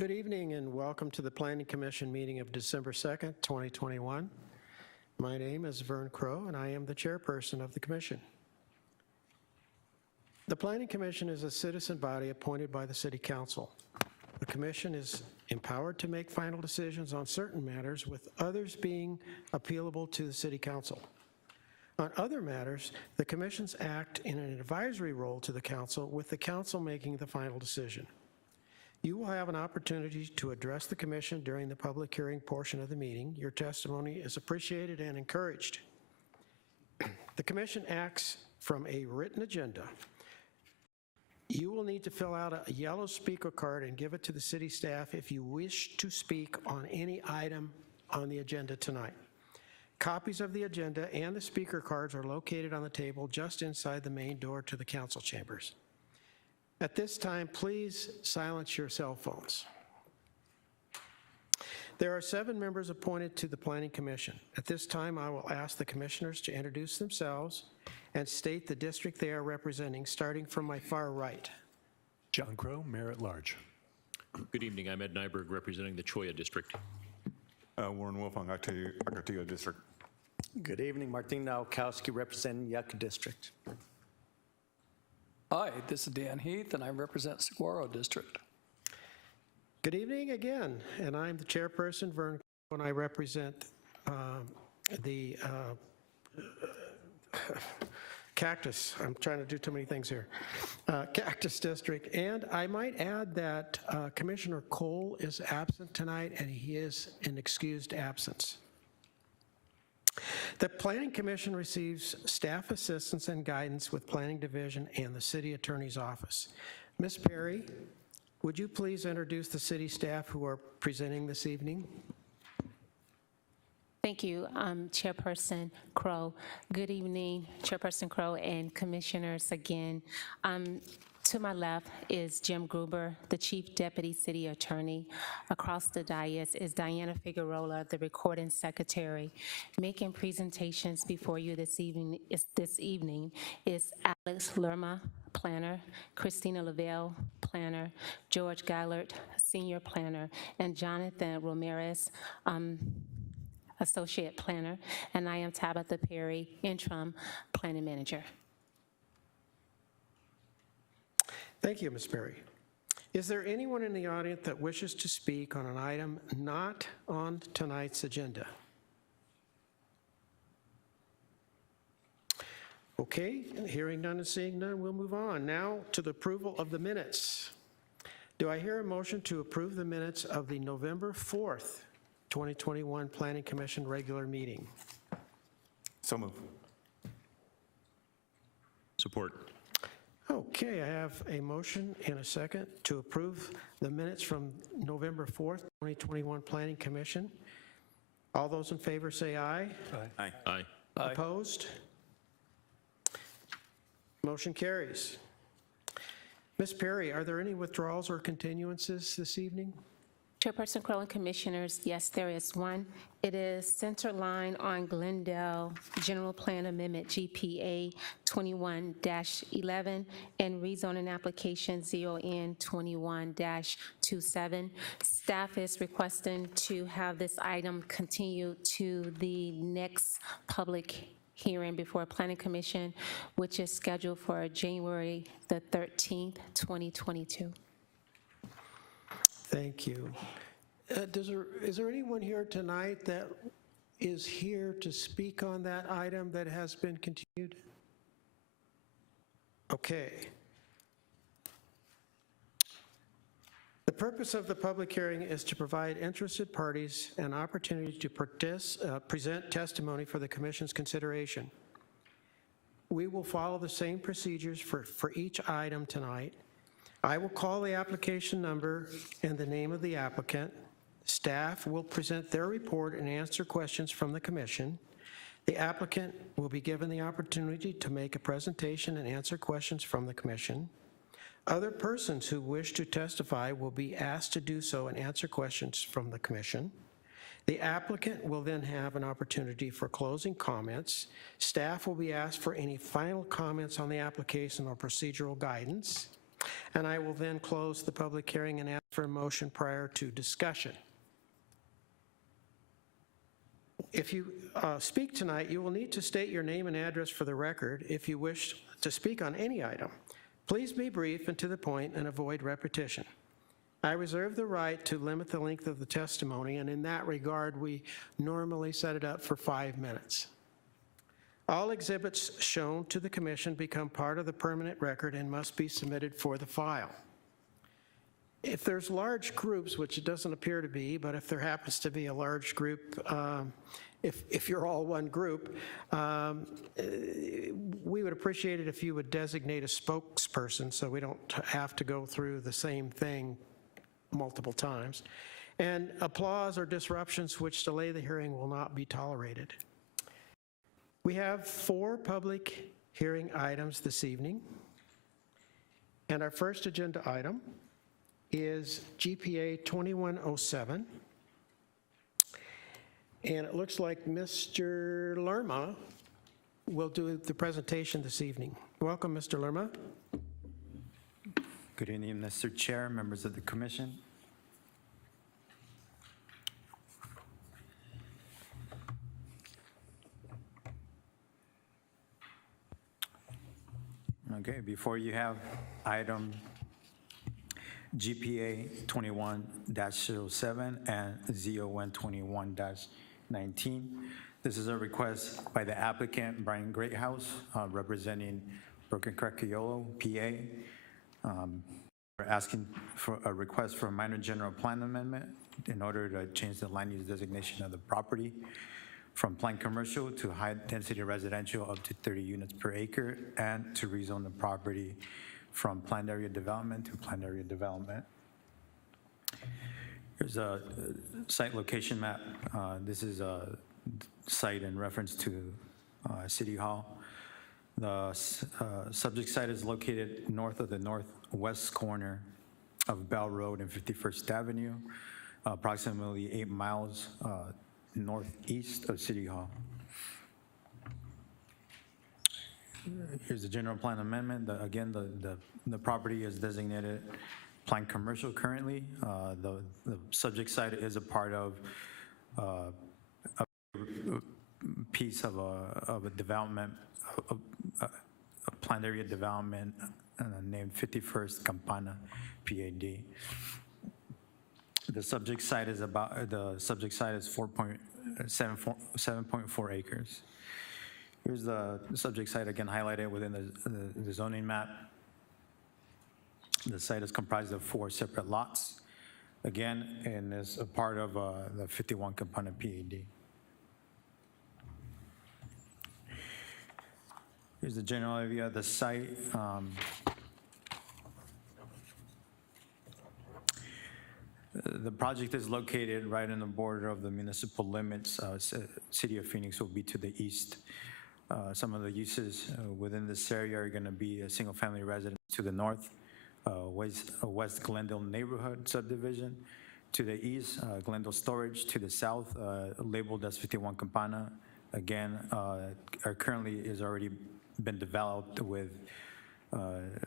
Good evening and welcome to the Planning Commission meeting of December 2nd, 2021. My name is Vern Crow and I am the chairperson of the commission. The Planning Commission is a citizen body appointed by the City Council. The commission is empowered to make final decisions on certain matters, with others being appealable to the City Council. On other matters, the commissions act in an advisory role to the council, with the council making the final decision. You will have an opportunity to address the commission during the public hearing portion of the meeting. Your testimony is appreciated and encouraged. The commission acts from a written agenda. You will need to fill out a yellow speaker card and give it to the city staff if you wish to speak on any item on the agenda tonight. Copies of the agenda and the speaker cards are located on the table just inside the main door to the council chambers. At this time, please silence your cell phones. There are 7 members appointed to the Planning Commission. At this time, I will ask the commissioners to introduce themselves and state the district they are representing, starting from my far right. John Crow, Mayor at Large. Good evening. I'm Ed Nyberg, representing the Cholla District. Warren Wolfong, Ocotillo District. Good evening. Martin Nowakowski, representing Yucca District. Hi, this is Dan Heath, and I represent Saguaro District. Good evening again, and I'm the chairperson, Vern, and I represent the Cactus. I'm trying to do too many things here. Cactus District, and I might add that Commissioner Cole is absent tonight, and he is an excused absence. The Planning Commission receives staff assistance and guidance with Planning Division and the City Attorney's Office. Ms. Perry, would you please introduce the city staff who are presenting this evening? Thank you, Chairperson Crow. Good evening, Chairperson Crow and Commissioners again. To my left is Jim Gruber, the Chief Deputy City Attorney. Across the dais is Diana Figueroa, the Recording Secretary. Making presentations before you this evening is Alex Lerma, Planner, Christina Lavelle, Planner, George Gallert, Senior Planner, and Jonathan Ramirez, Associate Planner, and I am Tabitha Perry, Interim Planning Manager. Thank you, Ms. Perry. Is there anyone in the audience that wishes to speak on an item not on tonight's agenda? Okay, hearing none and seeing none, we'll move on. Now to the approval of the minutes. Do I hear a motion to approve the minutes of the November 4th, 2021 Planning Commission regular meeting? So move. Support. Okay, I have a motion and a second to approve the minutes from November 4th, 2021 Planning Commission. All those in favor say aye. Aye. Aye. Aye. Opposed? Motion carries. Ms. Perry, are there any withdrawals or continuances this evening? Chairperson Crow and Commissioners, yes, there is one. It is Center Line on Glendale General Plan Amendment GPA 21-11 and rezoning application ZON 21-27. Staff is requesting to have this item continue to the next public hearing before Planning Commission, which is scheduled for January the 13th, 2022. Thank you. Is there anyone here tonight that is here to speak on that item that has been continued? Okay. The purpose of the public hearing is to provide interested parties an opportunity to present testimony for the Commission's consideration. We will follow the same procedures for each item tonight. I will call the application number and the name of the applicant. Staff will present their report and answer questions from the Commission. The applicant will be given the opportunity to make a presentation and answer questions from the Commission. Other persons who wish to testify will be asked to do so and answer questions from the Commission. The applicant will then have an opportunity for closing comments. Staff will be asked for any final comments on the application or procedural guidance. And I will then close the public hearing and ask for a motion prior to discussion. If you speak tonight, you will need to state your name and address for the record. If you wish to speak on any item, please be brief and to the point and avoid repetition. I reserve the right to limit the length of the testimony, and in that regard, we normally set it up for 5 minutes. All exhibits shown to the commission become part of the permanent record and must be submitted for the file. If there's large groups, which it doesn't appear to be, but if there happens to be a large group, if you're all one group, we would appreciate it if you would designate a spokesperson so we don't have to go through the same thing multiple times. And applause or disruptions which delay the hearing will not be tolerated. We have 4 public hearing items this evening. And our first agenda item is GPA 2107. And it looks like Mr. Lerma will do the presentation this evening. Welcome, Mr. Lerma. Good evening, Mr. Chair, members of the commission. Okay, before you have item GPA 21-07 and ZON 21-19. This is a request by the applicant, Brian Greathouse, representing Broken Craquiolo, PA. We're asking for a request for a minor general plan amendment in order to change the land use designation of the property from planned commercial to high-density residential up to 30 units per acre, and to rezone the property from planned area development to planned area development. Here's a site location map. This is a site in reference to City Hall. The subject site is located north of the northwest corner of Bell Road and 51st Avenue, approximately 8 miles northeast of City Hall. Here's the general plan amendment. Again, the property is designated planned commercial currently. The subject site is a part of a piece of a development, a planned area development named 51st Campana, PAD. The subject site is 7.4 acres. Here's the subject site again highlighted within the zoning map. The site is comprised of 4 separate lots, again, and is a part of the 51 Campana PAD. Here's the general area of the site. The project is located right in the border of the municipal limits. City of Phoenix will be to the east. Some of the uses within this area are going to be a single-family residence to the north, West Glendale neighborhood subdivision. To the east, Glendale storage. To the south, labeled as 51 Campana. Again, currently is already been developed with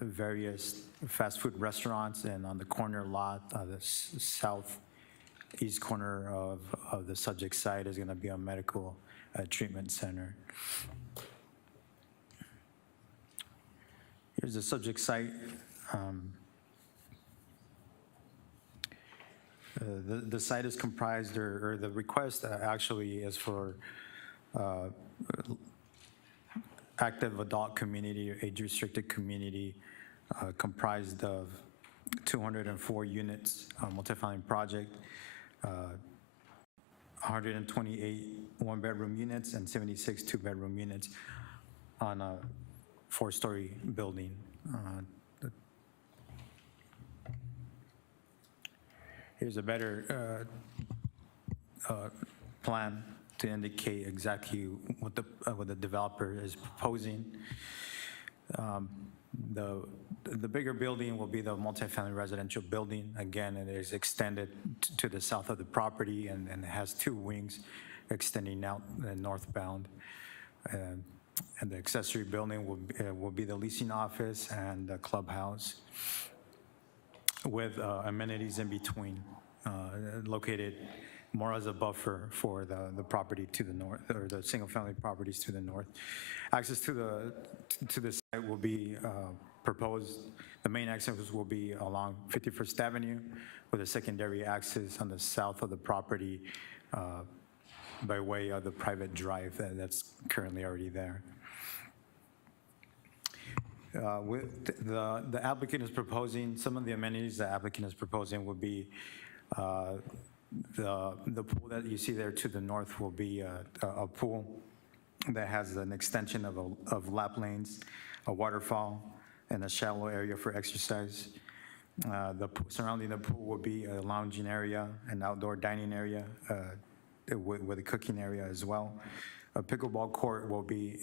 various fast food restaurants, and on the corner lot, the southeast corner of the subject site is going to be a medical treatment center. Here's the subject site. The site is comprised, or the request actually is for active adult community or age-restricted community comprised of 204 units, multifamily project, 128 one-bedroom units and 76 two-bedroom units on a 4-story building. Here's a better plan to indicate exactly what the developer is proposing. The bigger building will be the multifamily residential building. Again, it is extended to the south of the property, and it has 2 wings extending out northbound. And the accessory building will be the leasing office and the clubhouse. with amenities in between, located more as a buffer for the property to the north, or the single-family properties to the north. Access to the site will be proposed. The main access will be along 51st Avenue with a secondary access on the south of the property by way of the private drive that's currently already there. The applicant is proposing, some of the amenities the applicant is proposing will be the pool that you see there to the north will be a pool that has an extension of lap lanes, a waterfall, and a shallow area for exercise. Surrounding the pool will be a lounging area, an outdoor dining area with a cooking area as well. A pickleball court will be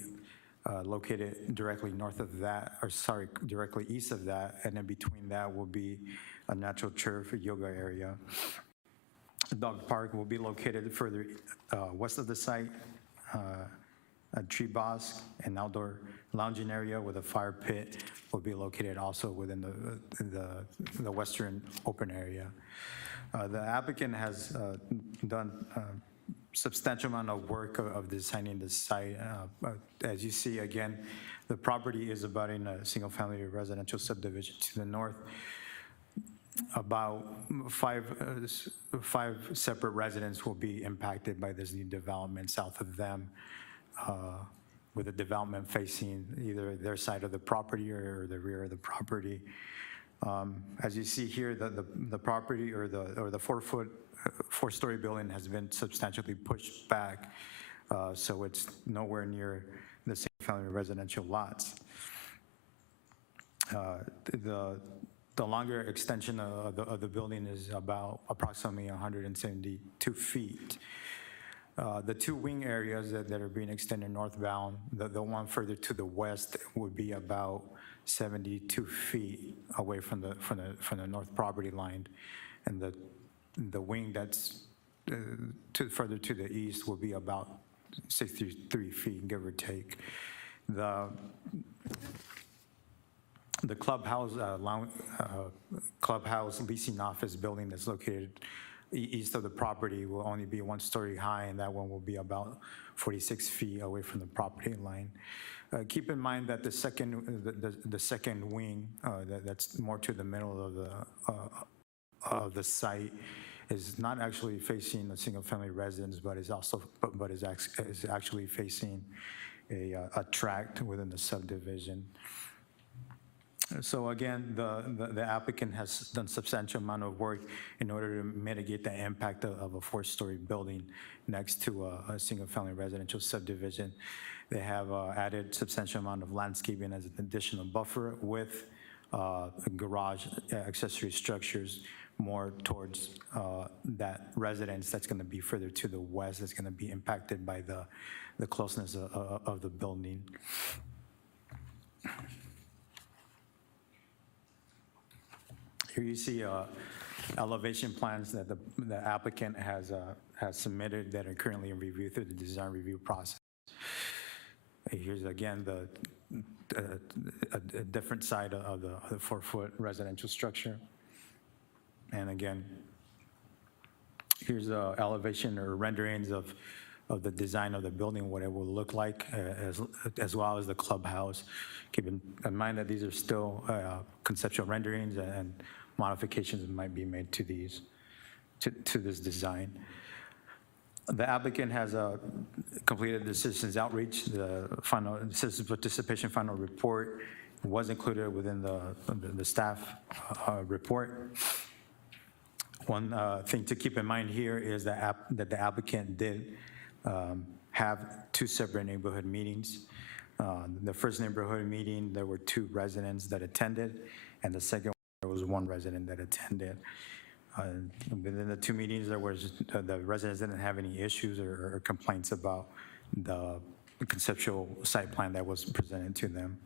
located directly north of that, or sorry, directly east of that, and in between that will be a natural turf yoga area. The dog park will be located further west of the site, a tree bosque, an outdoor lounging area with a fire pit will be located also within the western open area. The applicant has done substantial amount of work of designing the site. As you see, again, the property is abutting a single-family residential subdivision to the north. About five separate residents will be impacted by this new development south of them, with the development facing either their side of the property or the rear of the property. As you see here, the property or the four-story building has been substantially pushed back, so it's nowhere near the single-family residential lots. The longer extension of the building is about approximately 172 feet. The two wing areas that are being extended northbound, the one further to the west would be about 72 feet away from the north property line, and the wing that's further to the east will be about 63 feet, give or take. The clubhouse leasing office building that's located east of the property will only be 1 story high, and that one will be about 46 feet away from the property line. Keep in mind that the second wing that's more to the middle of the site is not actually facing a single-family residence, but is actually facing a tract within the subdivision. So again, the applicant has done substantial amount of work in order to mitigate the impact of a 4-story building next to a single-family residential subdivision. They have added substantial amount of landscaping as an additional buffer with garage accessory structures more towards that residence that's going to be further to the west, that's going to be impacted by the closeness of the building. Here you see elevation plans that the applicant has submitted that are currently in review through the design review process. Here's again a different side of the 4-foot residential structure. And again, here's elevation or renderings of the design of the building, what it will look like, as well as the clubhouse. Keep in mind that these are still conceptual renderings, and modifications might be made to these, to this design. The applicant has completed the citizens outreach. The final citizen participation final report was included within the staff report. One thing to keep in mind here is that the applicant did have 2 separate neighborhood meetings. The first neighborhood meeting, there were 2 residents that attended, and the second there was 1 resident that attended. Within the 2 meetings, the residents didn't have any issues or complaints about the conceptual site plan that was presented to them.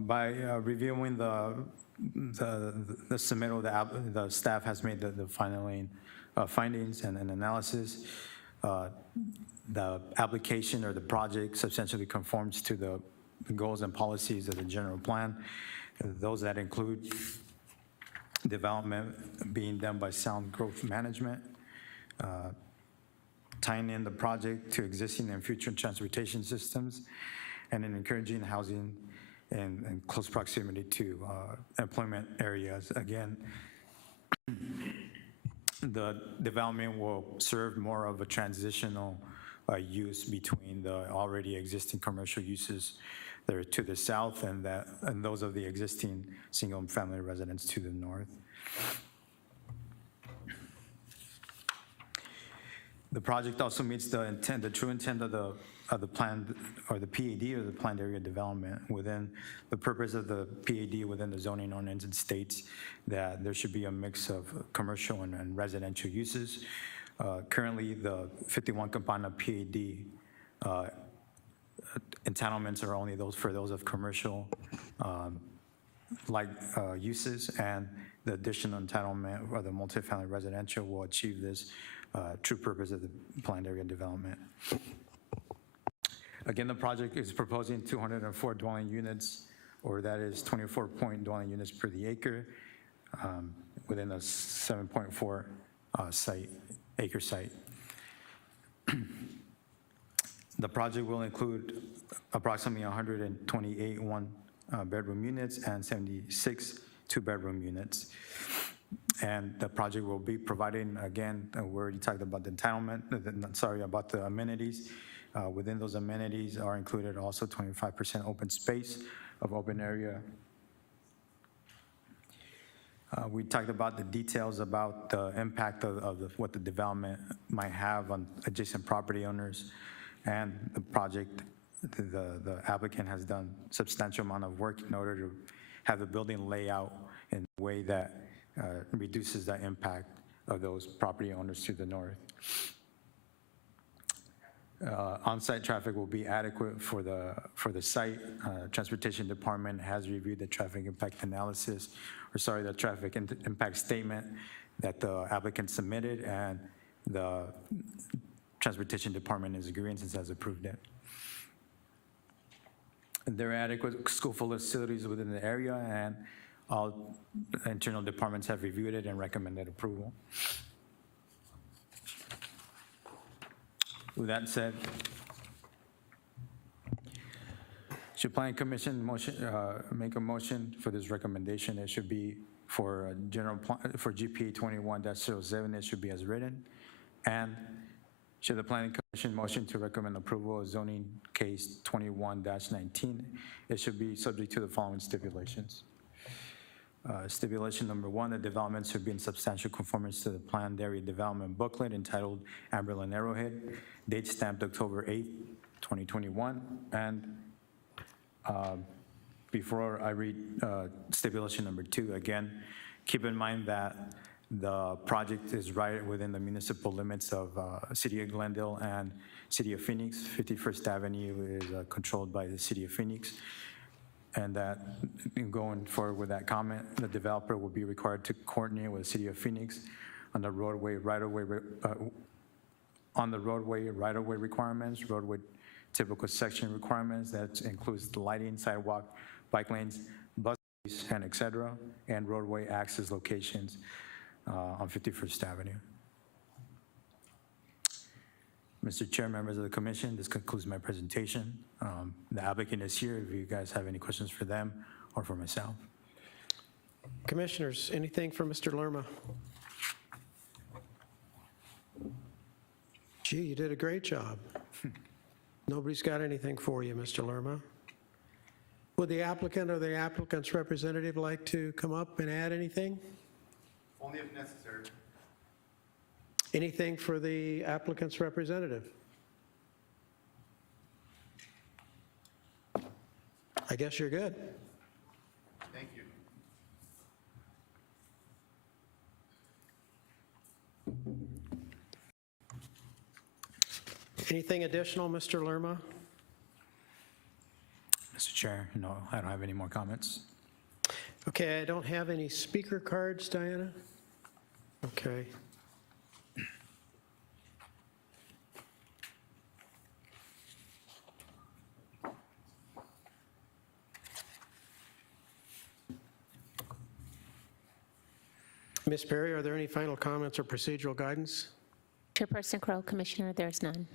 By reviewing the submittal, the staff has made the findings and analysis. The application or the project substantially conforms to goals and policies of the general plan. Those that include development being done by sound growth management, tying in the project to existing and future transportation systems, and then encouraging housing in close proximity to employment areas. Again, the development will serve more of a transitional use between the already existing commercial uses that are to the south and those of the existing single-family residents to the north. The project also meets the intent, the true intent of the plan, or the PAD, or the planned area development. Within the purpose of the PAD within the zoning ordinance, it states that there should be a mix of commercial and residential uses. Currently, the 51 component PAD entitlements are only for those of commercial uses, and the additional entitlement or the multifamily residential will achieve this true purpose of the planned area development. Again, the project is proposing 204 dwelling units, or that is 24 dwelling units per the acre, within a 7.4 acre site. The project will include approximately 128 one-bedroom units and 76 two-bedroom units. And the project will be providing, again, we already talked about the entitlement, about the amenities. Within those amenities are included also 25% open space of open area. We talked about the details about the impact of what the development might have on adjacent property owners, and the project, the applicant has done substantial amount of work in order to have the building layout in a way that reduces the impact of those property owners to the north. On-site traffic will be adequate for the site. Transportation Department has reviewed the traffic impact analysis, the traffic impact statement that the applicant submitted, and the Transportation Department is agreeing since has approved it. There are adequate school facilities within the area, and all internal departments have reviewed it and recommended approval. With that said, should Planning Commission make a motion for this recommendation? It should be for for GPA 21-07, it should be as written. And should the Planning Commission motion to recommend approval of zoning case 21-19, it should be subject to the following stipulations. Stipulation number 1, the development should be in substantial conformance to the planned area development booklet entitled Amberlin Arrowhead, date stamped October 8th, 2021. And before I read stipulation number 2, again, keep in mind that the project is right within the municipal limits of City of Glendale and City of Phoenix. 51st Avenue is controlled by the City of Phoenix. And that, going forward with that comment, the developer will be required to coordinate with the City of Phoenix on the roadway right-of-way requirements, roadway typical section requirements. That includes the lighting, sidewalk, bike lanes, bus lanes, and et cetera, and roadway access locations on 51st Avenue. Mr. Chair, members of the commission, this concludes my presentation. The applicant is here if you guys have any questions for them or for myself. Commissioners, anything for Mr. Lerma? Gee, you did a great job. Nobody's got anything for you, Mr. Lerma. Would the applicant or the applicant's representative like to come up and add anything? Only if necessary. Anything for the applicant's representative? I guess you're good. Thank you. Anything additional, Mr. Lerma? Mr. Chair, no, I don't have any more comments. Okay, I don't have any speaker cards, Diana. Okay. Ms. Perry, are there any final comments or procedural guidance? Chairperson Crow, Commissioner, there's none.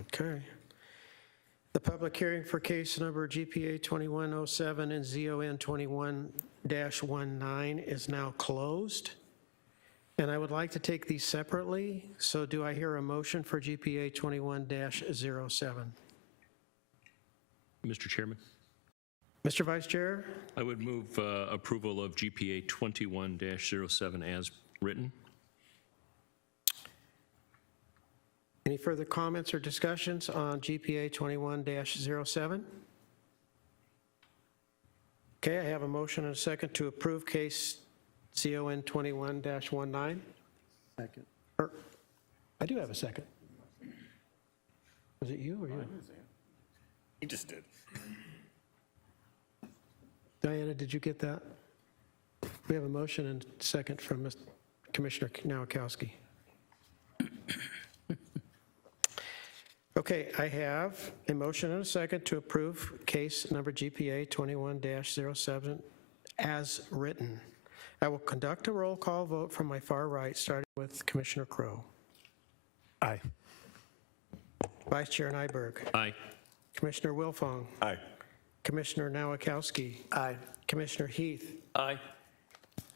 Okay. The public hearing for case number GPA 2107 and ZON 21-19 is now closed. And I would like to take these separately. So do I hear a motion for GPA 21-07? Mr. Chairman, Mr. Vice Chair, I would move approval of GPA 21-07 as written. any further comments or discussions on GPA 21-07? Okay, I have a motion and a second to approve case CON 21-19. Second. I do have a second. Was it you or you? He just did. Diana, did you get that? We have a motion and second from Commissioner Nowakowski. Okay, I have a motion and a second to approve case number GPA 21-07 as written. I will conduct a roll call vote from my far right, starting with Commissioner Crow. Aye. Vice Chair Nyberg. Aye. Commissioner Wilfong. Aye. Commissioner Nowakowski. Aye. Commissioner Heath. Aye.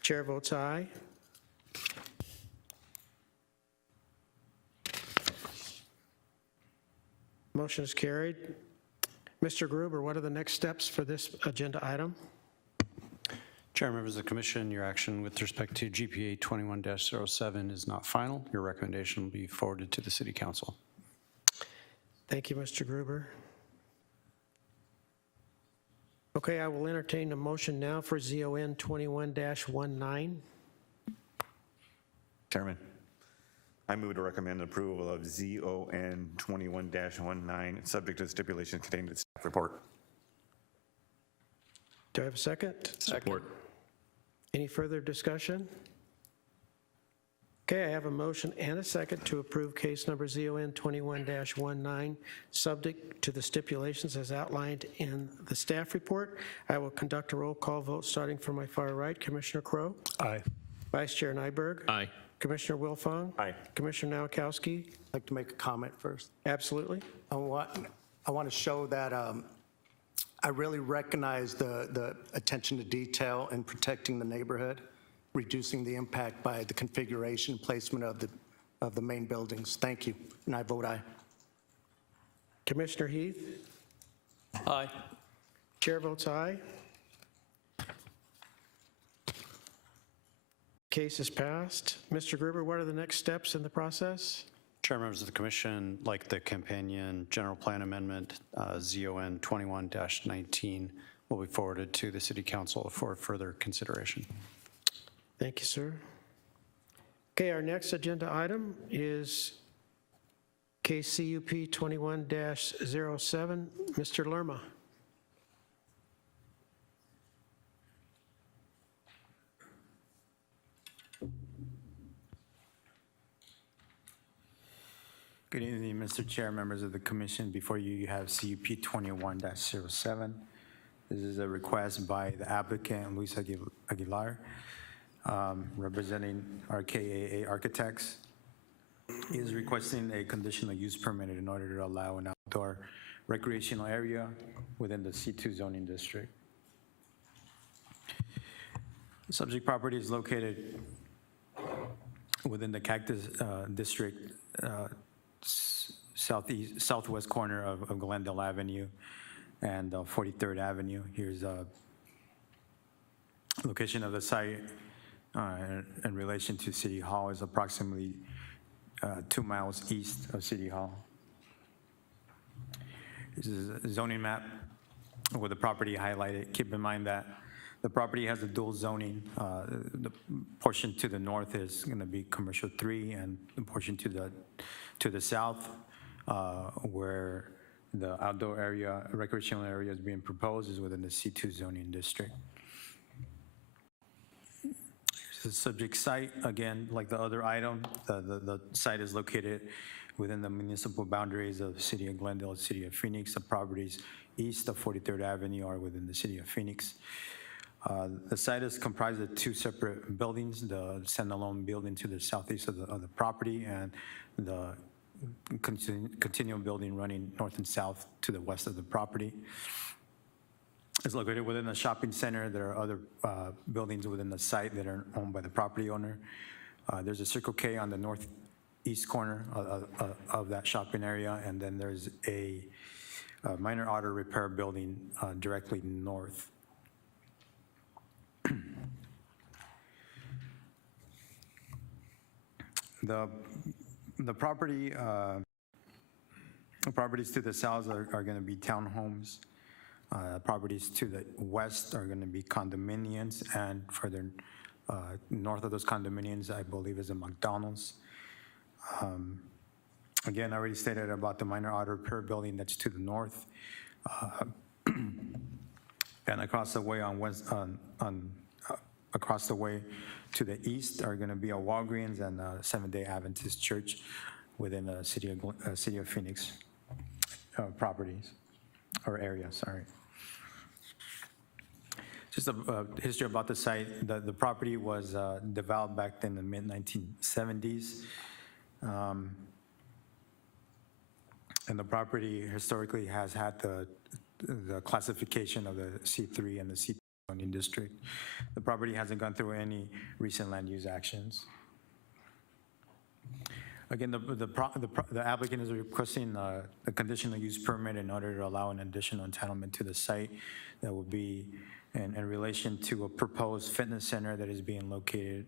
Chair votes aye. Motion is carried. Mr. Gruber, what are the next steps for this agenda item? Chair, members of the commission, your action with respect to GPA 21-07 is not final. Your recommendation will be forwarded to the city council. Thank you, Mr. Gruber. Okay, I will entertain a motion now for ZON 21-19. Chairman, I move to recommend approval of ZON 21-19, subject to the stipulations contained in the staff report. Do I have a second? Support. Any further discussion? Okay, I have a motion and a second to approve case number ZON 21-19, subject to the stipulations as outlined in the staff report. I will conduct a roll call vote starting from my far right. Commissioner Crow? Aye. Vice Chair Nyberg? Aye. Commissioner Wilfong? Aye. Commissioner Nowakowski? I'd like to make a comment first. Absolutely. I want to show that I really recognize the attention to detail in protecting the neighborhood, reducing the impact by the configuration placement of the main buildings. Thank you, and I vote aye. Commissioner Heath? Aye. Chair votes aye. Case is passed. Mr. Gruber, what are the next steps in the process? Chair, members of the commission, like the companion general plan amendment, ZON 21-19 will be forwarded to the city council for further consideration. Thank you, sir. Okay, our next agenda item is case CUP 21-07. Mr. Lerma. Good evening, Mr. Chair, members of the commission. Before you, you have CUP 21-07. This is a request by the applicant, Luis Aguilar, representing RKAA Architects. He is requesting a conditional use permit in order to allow an outdoor recreational area within the C2 zoning district. The subject property is located within the Cactus District, southwest corner of Glendale Avenue and 43rd Avenue. Here's a location of the site in relation to City Hall is approximately 2 miles east of City Hall. This is a zoning map with the property highlighted. Keep in mind that the property has a dual zoning. The portion to the north is going to be commercial 3, and the portion to the south, where the outdoor area, recreational area is being proposed, is within the C2 zoning district. The subject site, again, like the other item, the site is located within the municipal boundaries of the City of Glendale, City of Phoenix. The properties east of 43rd Avenue are within the City of Phoenix. The site is comprised of two separate buildings, the standalone building to the southeast of the property and the continuum building running north and south to the west of the property. It's located within a shopping center. There are other buildings within the site that are owned by the property owner. There's a Circle K on the northeast corner of that shopping area, and then there's a minor auto repair building directly north. The properties to the south are going to be townhomes. Properties to the west are going to be condominiums, and further north of those condominiums, I believe, is a McDonald's. Again, I already stated about the minor auto repair building that's to the north. And across the way across the way to the east are going to be a Walgreens and a Seventh-day Adventist church within the city of Phoenix properties or area. Sorry. Just a history about the site. The property was developed back in the mid-1970s. And the property historically has had the classification of the C3 and the C2 zoning district. The property hasn't gone through any recent land use actions. Again, the applicant is requesting a conditional use permit in order to allow an additional entitlement to the site that will be in relation to a proposed fitness center that is being located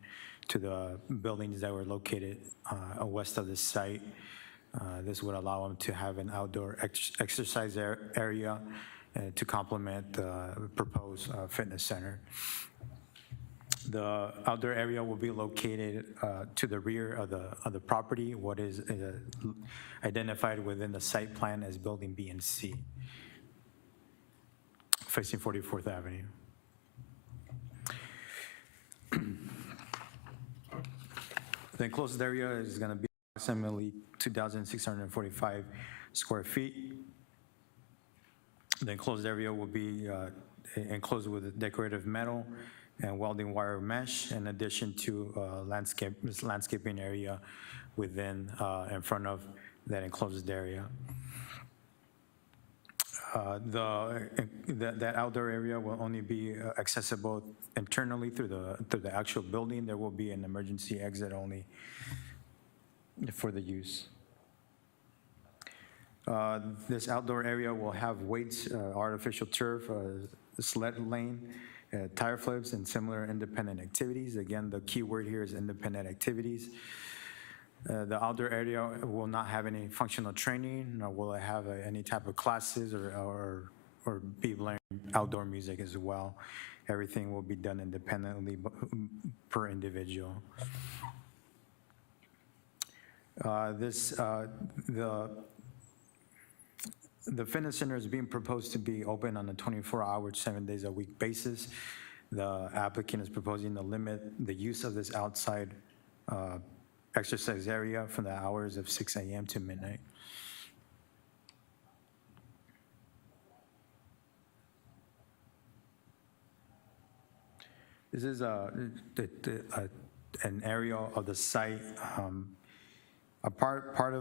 to the buildings that were located west of the site. This would allow them to have an outdoor exercise area to complement the proposed fitness center. The outdoor area will be located to the rear of the property, what is identified within the site plan as Building B and C, facing 44th Avenue. The enclosed area is going to be approximately 2,645 square feet. The enclosed area will be enclosed with decorative metal and welding wire mesh, in addition to landscaping area within in front of that enclosed area. That outdoor area will only be accessible internally through the actual building. There will be an emergency exit only for the use. This outdoor area will have weights, artificial turf, sled lane, tire flips, and similar independent activities. Again, the key word here is independent activities. The outdoor area will not have any functional training, nor will it have any type of classes or be learning outdoor music as well. Everything will be done independently per individual. The fitness center is being proposed to be open on a 24-hour, 7 days a week basis. The applicant is proposing to limit the use of this outside exercise area from the hours of 6 a.m. to midnight. This is an area of the site. A part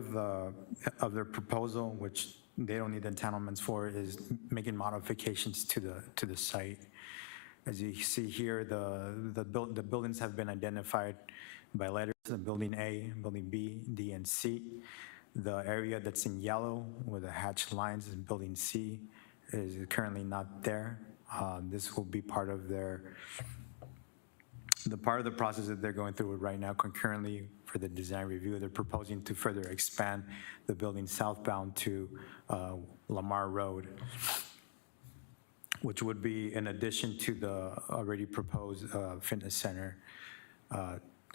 of their proposal, which they don't need entitlements for, is making modifications to the site. As you see here, the buildings have been identified by letters: the building A, building B, D, and C. The area that's in yellow with the hatched lines is building C, is currently not there. This will be part of the process that they're going through right now concurrently for the design review. They're proposing to further expand the building southbound to Lamar Road, which would be in addition to the already proposed fitness center.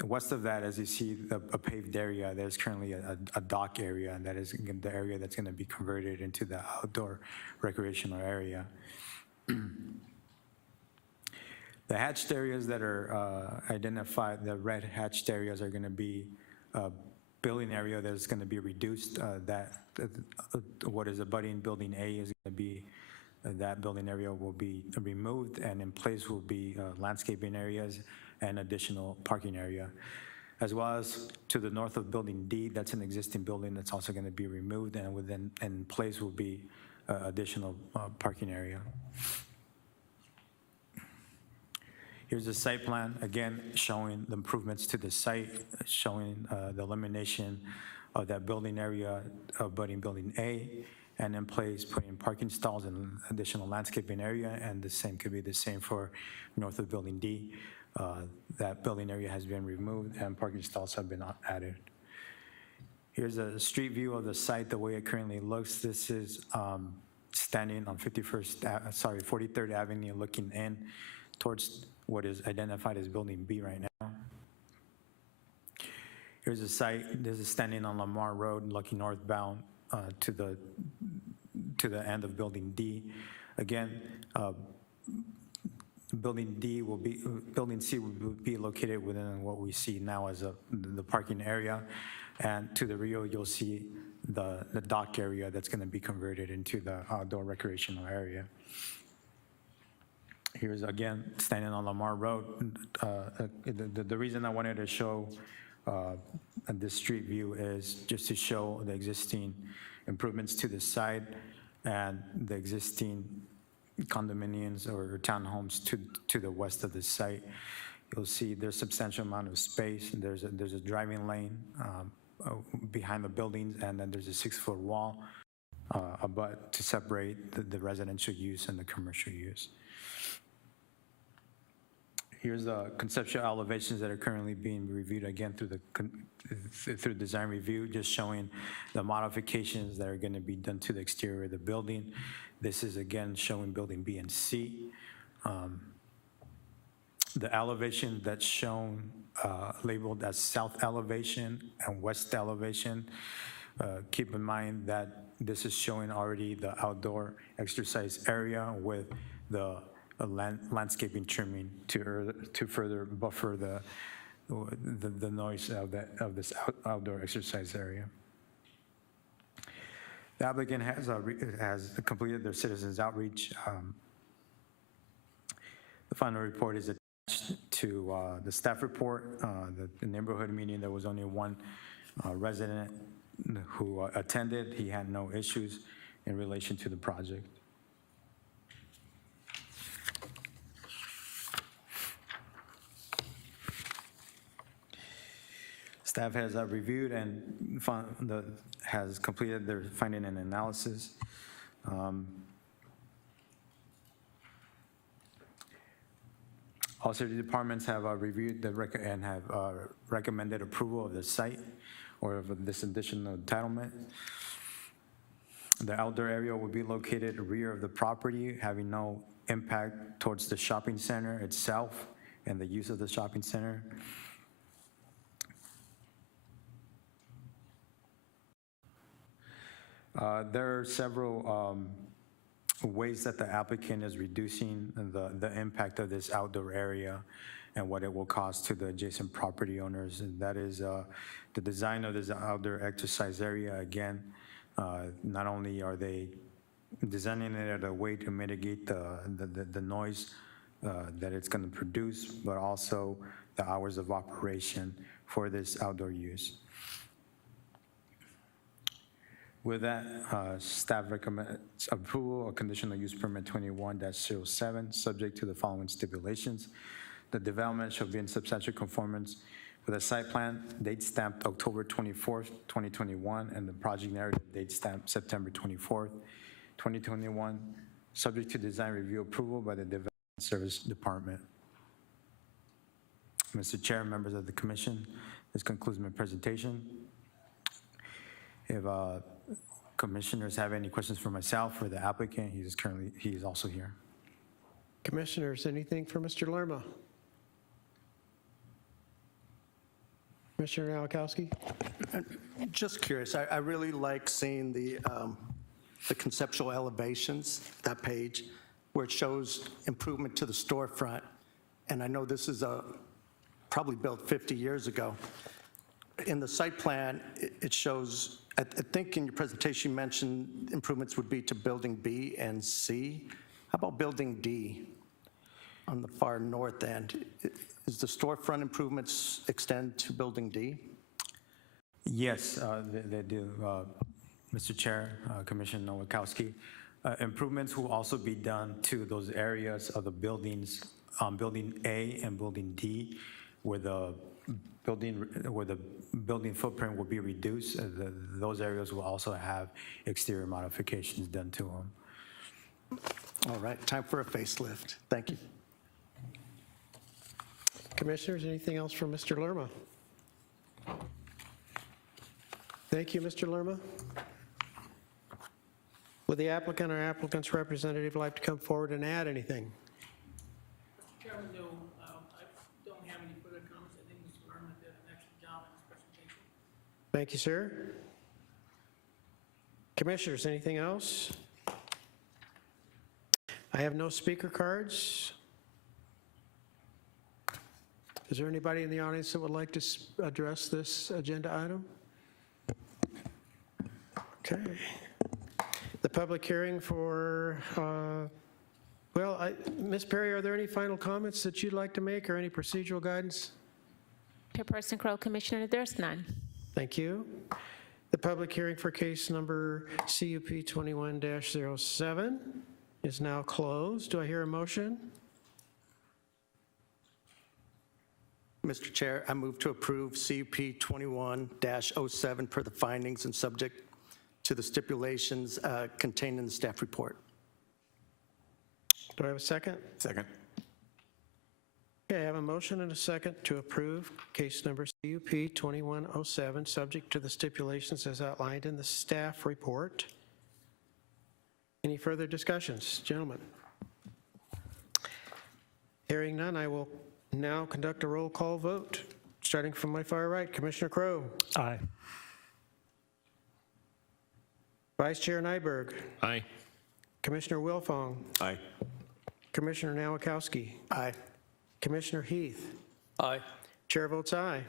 West of that, as you see a paved area, there's currently a dock area, and that is the area that's going to be converted into the outdoor recreational area. The hatched areas that are identified, the red hatched areas, are going to be a building area that is going to be reduced. What is abutting building A is going to be that building area will be removed, and in place will be landscaping areas and additional parking area. As well as to the north of Building D, that's an existing building that's also going to be removed, and within in place will be additional parking area. Here's the site plan, again, showing the improvements to the site, showing the elimination of that building area abutting Building A, and in place putting parking stalls and additional landscaping area, and the same could be the same for north of Building D. That building area has been removed and parking stalls have been added. Here's a street view of the site, the way it currently looks. This is standing on 43rd Avenue, looking in towards what is identified as Building B right now. Here's a site. This is standing on Lamar Road, looking northbound to the end of Building D. Again, Building C will be located within what we see now as the parking area, and to the rear you'll see the dock area that's going to be converted into the outdoor recreational area. Here's again standing on Lamar Road. The reason I wanted to show this street view is just to show the existing improvements to the site and the existing condominiums or townhomes to the west of the site. You'll see there's substantial amount of space. There's a driving lane behind the buildings, and then there's a 6-foot wall to separate the residential use and the commercial use. Here's the conceptual elevations that are currently being reviewed again through design review, just showing the modifications that are going to be done to the exterior of the building. This is again showing Building B and C. The elevation that's shown labeled as south elevation and west elevation. Keep in mind that this is showing already the outdoor exercise area with the landscaping trimming to further buffer the noise of this outdoor exercise area. The applicant has completed their citizens outreach. The final report is attached to the staff report. The neighborhood meeting, there was only one resident who attended. He had no issues in relation to the project. Staff has reviewed and has completed their finding and analysis. All city departments have reviewed and have recommended approval of the site or of this additional entitlement. The outdoor area will be located rear of the property, having no impact towards the shopping center itself and the use of the shopping center. There are several ways that the applicant is reducing the impact of this outdoor area and what it will cost to the adjacent property owners. And that is the design of this outdoor exercise area. Again, not only are they designing it as a way to mitigate the noise that it's going to produce, but also the hours of operation for this outdoor use. With that, staff recommends approval of conditional use permit 21-07, subject to the following stipulations. The development shall be in substantial conformance with a site plan date stamped October 24th, 2021, and the project narrative date stamped September 24th, 2021, subject to design review approval by the Development Service Department. Mr. Chair, members of the commission, this concludes my presentation. If commissioners have any questions for myself or the applicant, he is also here. Commissioners, anything for Mr. Lerma? Commissioner Nowakowski? Just curious, I really like seeing the conceptual elevations, that page, where it shows improvement to the storefront. And I know this is probably built 50 years ago. In the site plan, it shows I think in your presentation, you mentioned improvements would be to Building B and C. How about Building D on the far north end? Is the storefront improvements extend to Building D? Yes, they do. Mr. Chair, Commissioner Nowakowski, improvements will also be done to those areas of the buildings, Building A and Building D, where the building footprint will be reduced. Those areas will also have exterior modifications done to them. All right, time for a facelift. Thank you. Commissioners, anything else from Mr. Lerma? Thank you, Mr. Lerma. Would the applicant or applicant's representative like to come forward and add anything? Chairman, no, I don't have any further comments. I think Mr. Lerman did an excellent job in his presentation. Thank you, sir. Commissioners, anything else? I have no speaker cards. Is there anybody in the audience that would like to address this agenda item? Okay. The public hearing for, Ms. Perry, are there any final comments that you'd like to make or any procedural guidance? Chairperson Crow, Commissioner, there's none. Thank you. The public hearing for case number CUP 21-07 is now closed. Do I hear a motion? Mr. Chair, I move to approve CUP 21-07 per the findings and subject to the stipulations contained in the staff report. Do I have a second? Second. Okay, I have a motion and a second to approve case number CUP 2107, subject to the stipulations as outlined in the staff report. Any further discussions, gentlemen? Hearing none, I will now conduct a roll call vote. Starting from my far right, Commissioner Crow. Aye. Vice Chair Nyberg. Aye. Commissioner Wilfong. Aye. Commissioner Nowakowski. Aye. Commissioner Heath. Aye. Chair votes aye.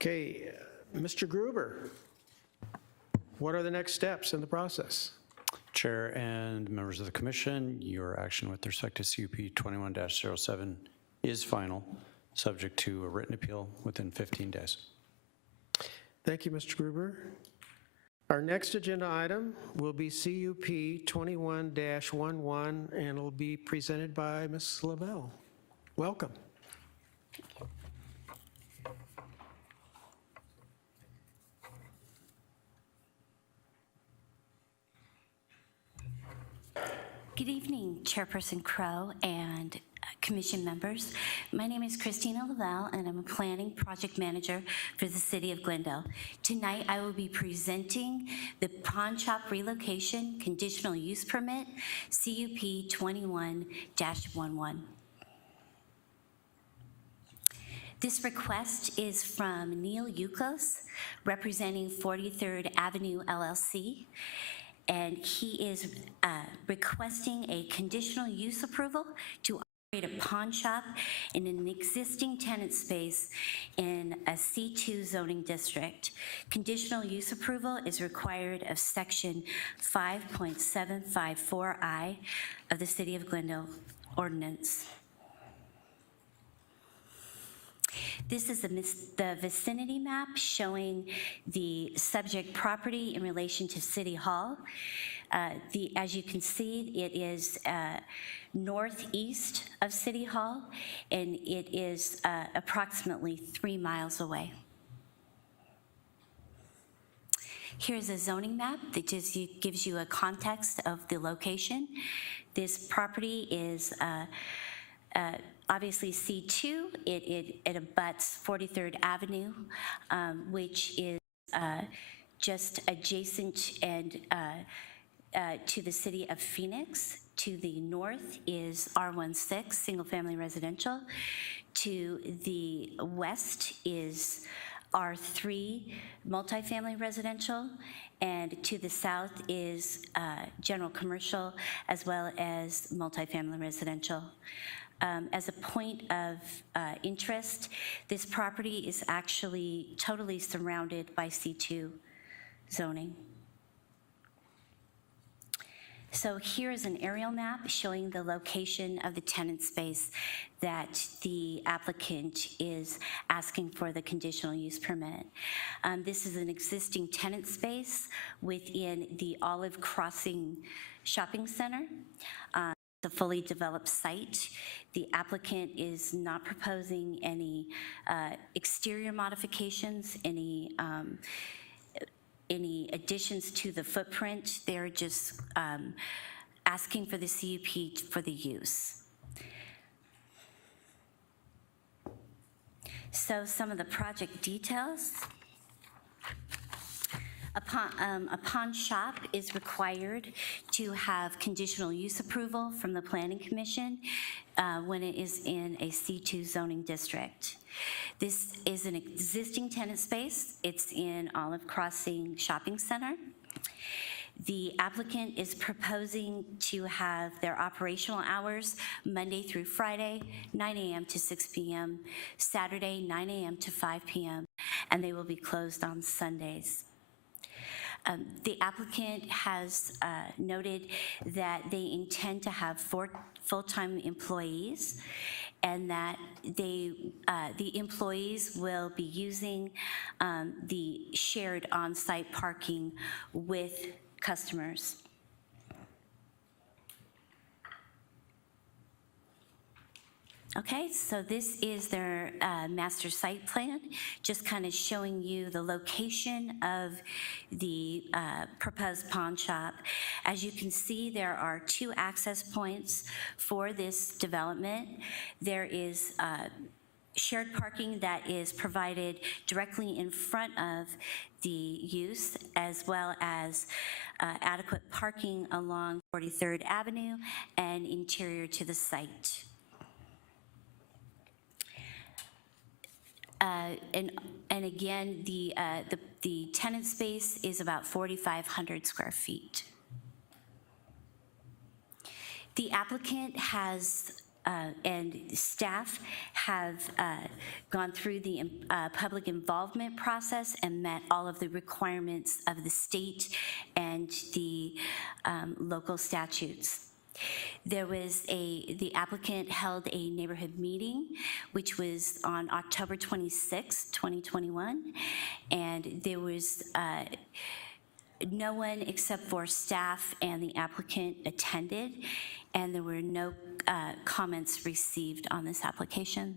Okay, Mr. Gruber, what are the next steps in the process? Chair and members of the commission, your action with respect to CUP 21-07 is final, subject to a written appeal within 15 days. Thank you, Mr. Gruber. Our next agenda item will be CUP 21-11, and it'll be presented by Ms. Lavelle. Welcome. Good evening, Chairperson Crow and Commission members. My name is Christina Lavelle, and I'm a Planning Project Manager for the City of Glendale. Tonight, I will be presenting the Pawn Shop Relocation Conditional Use Permit, CUP 21-11. This request is from Neil Yukos, representing 43rd Avenue LLC. And he is requesting a conditional use approval to operate a pawn shop in an existing tenant space in a C2 zoning district. Conditional use approval is required of section 5.754I of the City of Glendale Ordinance. This is the vicinity map showing the subject property in relation to City Hall. As you can see, it is northeast of City Hall, and it is approximately 3 miles away. Here's a zoning map that just gives you a context of the location. This property is obviously C2, it abuts 43rd Avenue, which is just adjacent and to the city of Phoenix. To the north is R16, single-family residential. To the west is R3, multifamily residential. And to the south is general commercial as well as multifamily residential. As a point of interest, this property is actually totally surrounded by C2 zoning. So here is an aerial map showing the location of the tenant space that the applicant is asking for the conditional use permit. This is an existing tenant space within the Olive Crossing Shopping Center. It's a fully developed site. The applicant is not proposing any exterior modifications, any additions to the footprint. They're just asking for the CUP for the use. So some of the project details. A pawn shop is required to have conditional use approval from the Planning Commission when it is in a C2 zoning district. This is an existing tenant space. It's in Olive Crossing Shopping Center. The applicant is proposing to have their operational hours Monday through Friday, 9 a.m. to 6 p.m., Saturday, 9 a.m. to 5 p.m., and they will be closed on Sundays. The applicant has noted that they intend to have 4 full-time employees, and that the employees will be using the shared on-site parking with customers. Okay, so this is their master site plan, just kind of showing you the location of the proposed pawn shop. As you can see, there are 2 access points for this development. There is shared parking that is provided directly in front of the use, as well as adequate parking along 43rd Avenue and interior to the site. And again, the tenant space is about 4,500 square feet. The applicant has and staff have gone through the public involvement process and met all of the requirements of the state and the local statutes. There was the applicant held a neighborhood meeting, which was on October 26, 2021, and there was no one except for staff and the applicant attended, and there were no comments received on this application.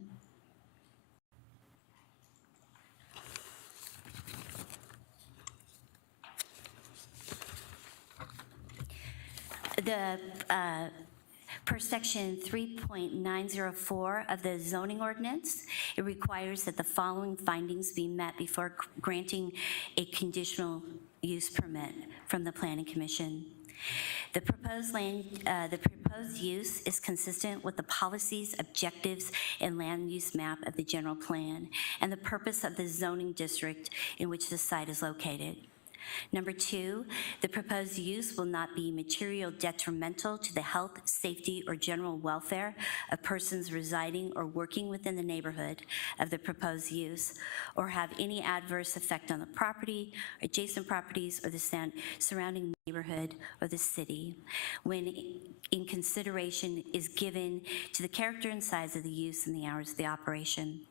Per section 3.904 of the zoning ordinance, it requires that the following findings be met before granting a conditional use permit from the Planning Commission. The proposed use is consistent with the policies, objectives, and land use map of the general plan and the purpose of the zoning district in which the site is located. Number 2, the proposed use will not be material detrimental to the health, safety, or general welfare of persons residing or working within the neighborhood of the proposed use, or have any adverse effect on the property, adjacent properties, or the surrounding neighborhood or the city, when in consideration is given to the character and size of the use and the hours of the operation.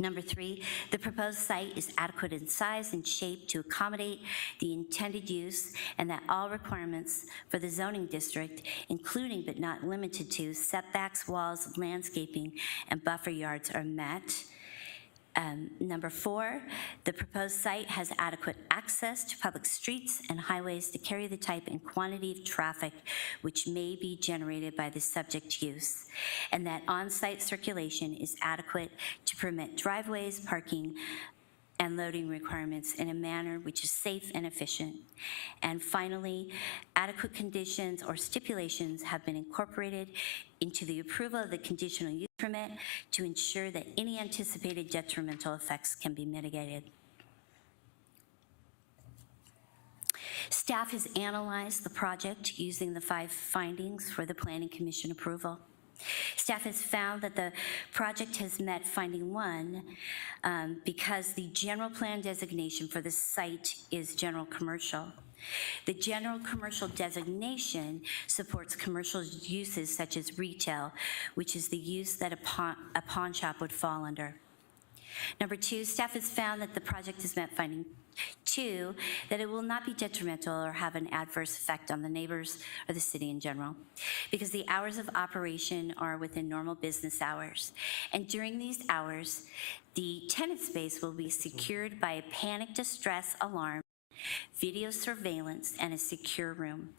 Number 3, the proposed site is adequate in size and shape to accommodate the intended use, and that all requirements for the zoning district, including but not limited to setbacks, walls, landscaping, and buffer yards, are met. Number 4, the proposed site has adequate access to public streets and highways to carry the type and quantity of traffic which may be generated by the subject use, and that on-site circulation is adequate to permit driveways, parking, and loading requirements in a manner which is safe and efficient. And finally, adequate conditions or stipulations have been incorporated into the approval of the conditional use permit to ensure that any anticipated detrimental effects can be mitigated. Staff has analyzed the project using the 5 findings for the Planning Commission approval. Staff has found that the project has met finding 1 because the general plan designation for the site is general commercial. The general commercial designation supports commercial uses such as retail, which is the use that a pawn shop would fall under. Number 2, staff has found that the project has met finding 2, that it will not be detrimental or have an adverse effect on the neighbors or the city in general, because the hours of operation are within normal business hours. And during these hours, the tenant space will be secured by a panic distress alarm, video surveillance, and a secure room.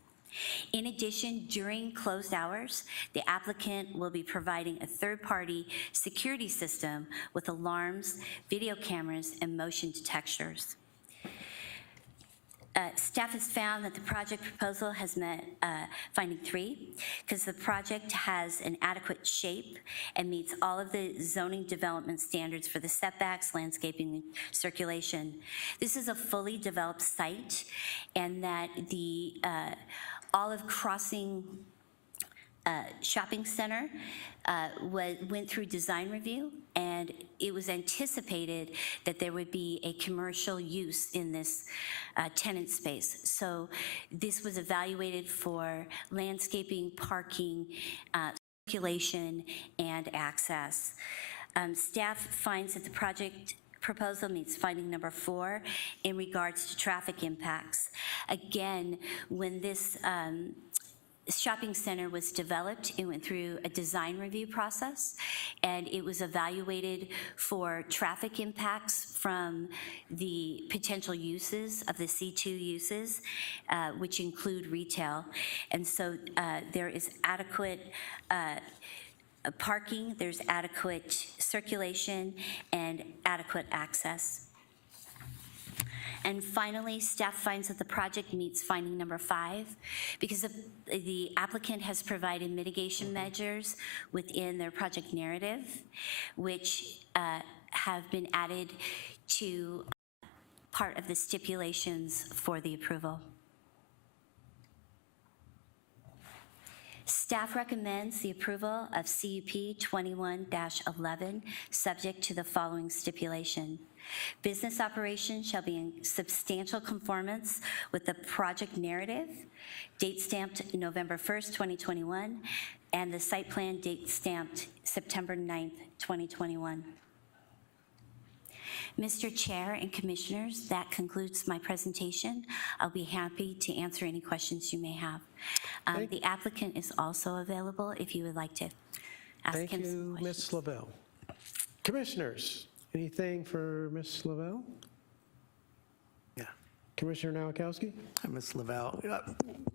In addition, during closed hours, the applicant will be providing a third-party security system with alarms, video cameras, and motion detectors. Staff has found that the project proposal has met finding 3 because the project has an adequate shape and meets all of the zoning development standards for the setbacks, landscaping, and circulation. This is a fully developed site, and that the Olive Crossing Shopping Center went through design review, and it was anticipated that there would be a commercial use in this tenant space. So this was evaluated for landscaping, parking, circulation, and access. Staff finds that the project proposal meets finding number 4 in regards to traffic impacts. Again, when this shopping center was developed, it went through a design review process, and it was evaluated for traffic impacts from the potential uses of the C2 uses, which include retail. And so there is adequate parking, there's adequate circulation, and adequate access. And finally, staff finds that the project meets finding number 5 because the applicant has provided mitigation measures within their project narrative, which have been added to part of the stipulations for the approval. Staff recommends the approval of CUP 21-11, subject to the following stipulation. Business operations shall be in substantial conformance with the project narrative, date stamped November 1st, 2021, and the site plan date stamped September 9th, 2021. Mr. Chair and Commissioners, that concludes my presentation. I'll be happy to answer any questions you may have. The applicant is also available if you would like to ask him some questions. Thank you, Ms. Lavelle. Commissioners, anything for Ms. Lavelle? Yeah. Commissioner Nowakowski? Ms. Lavelle,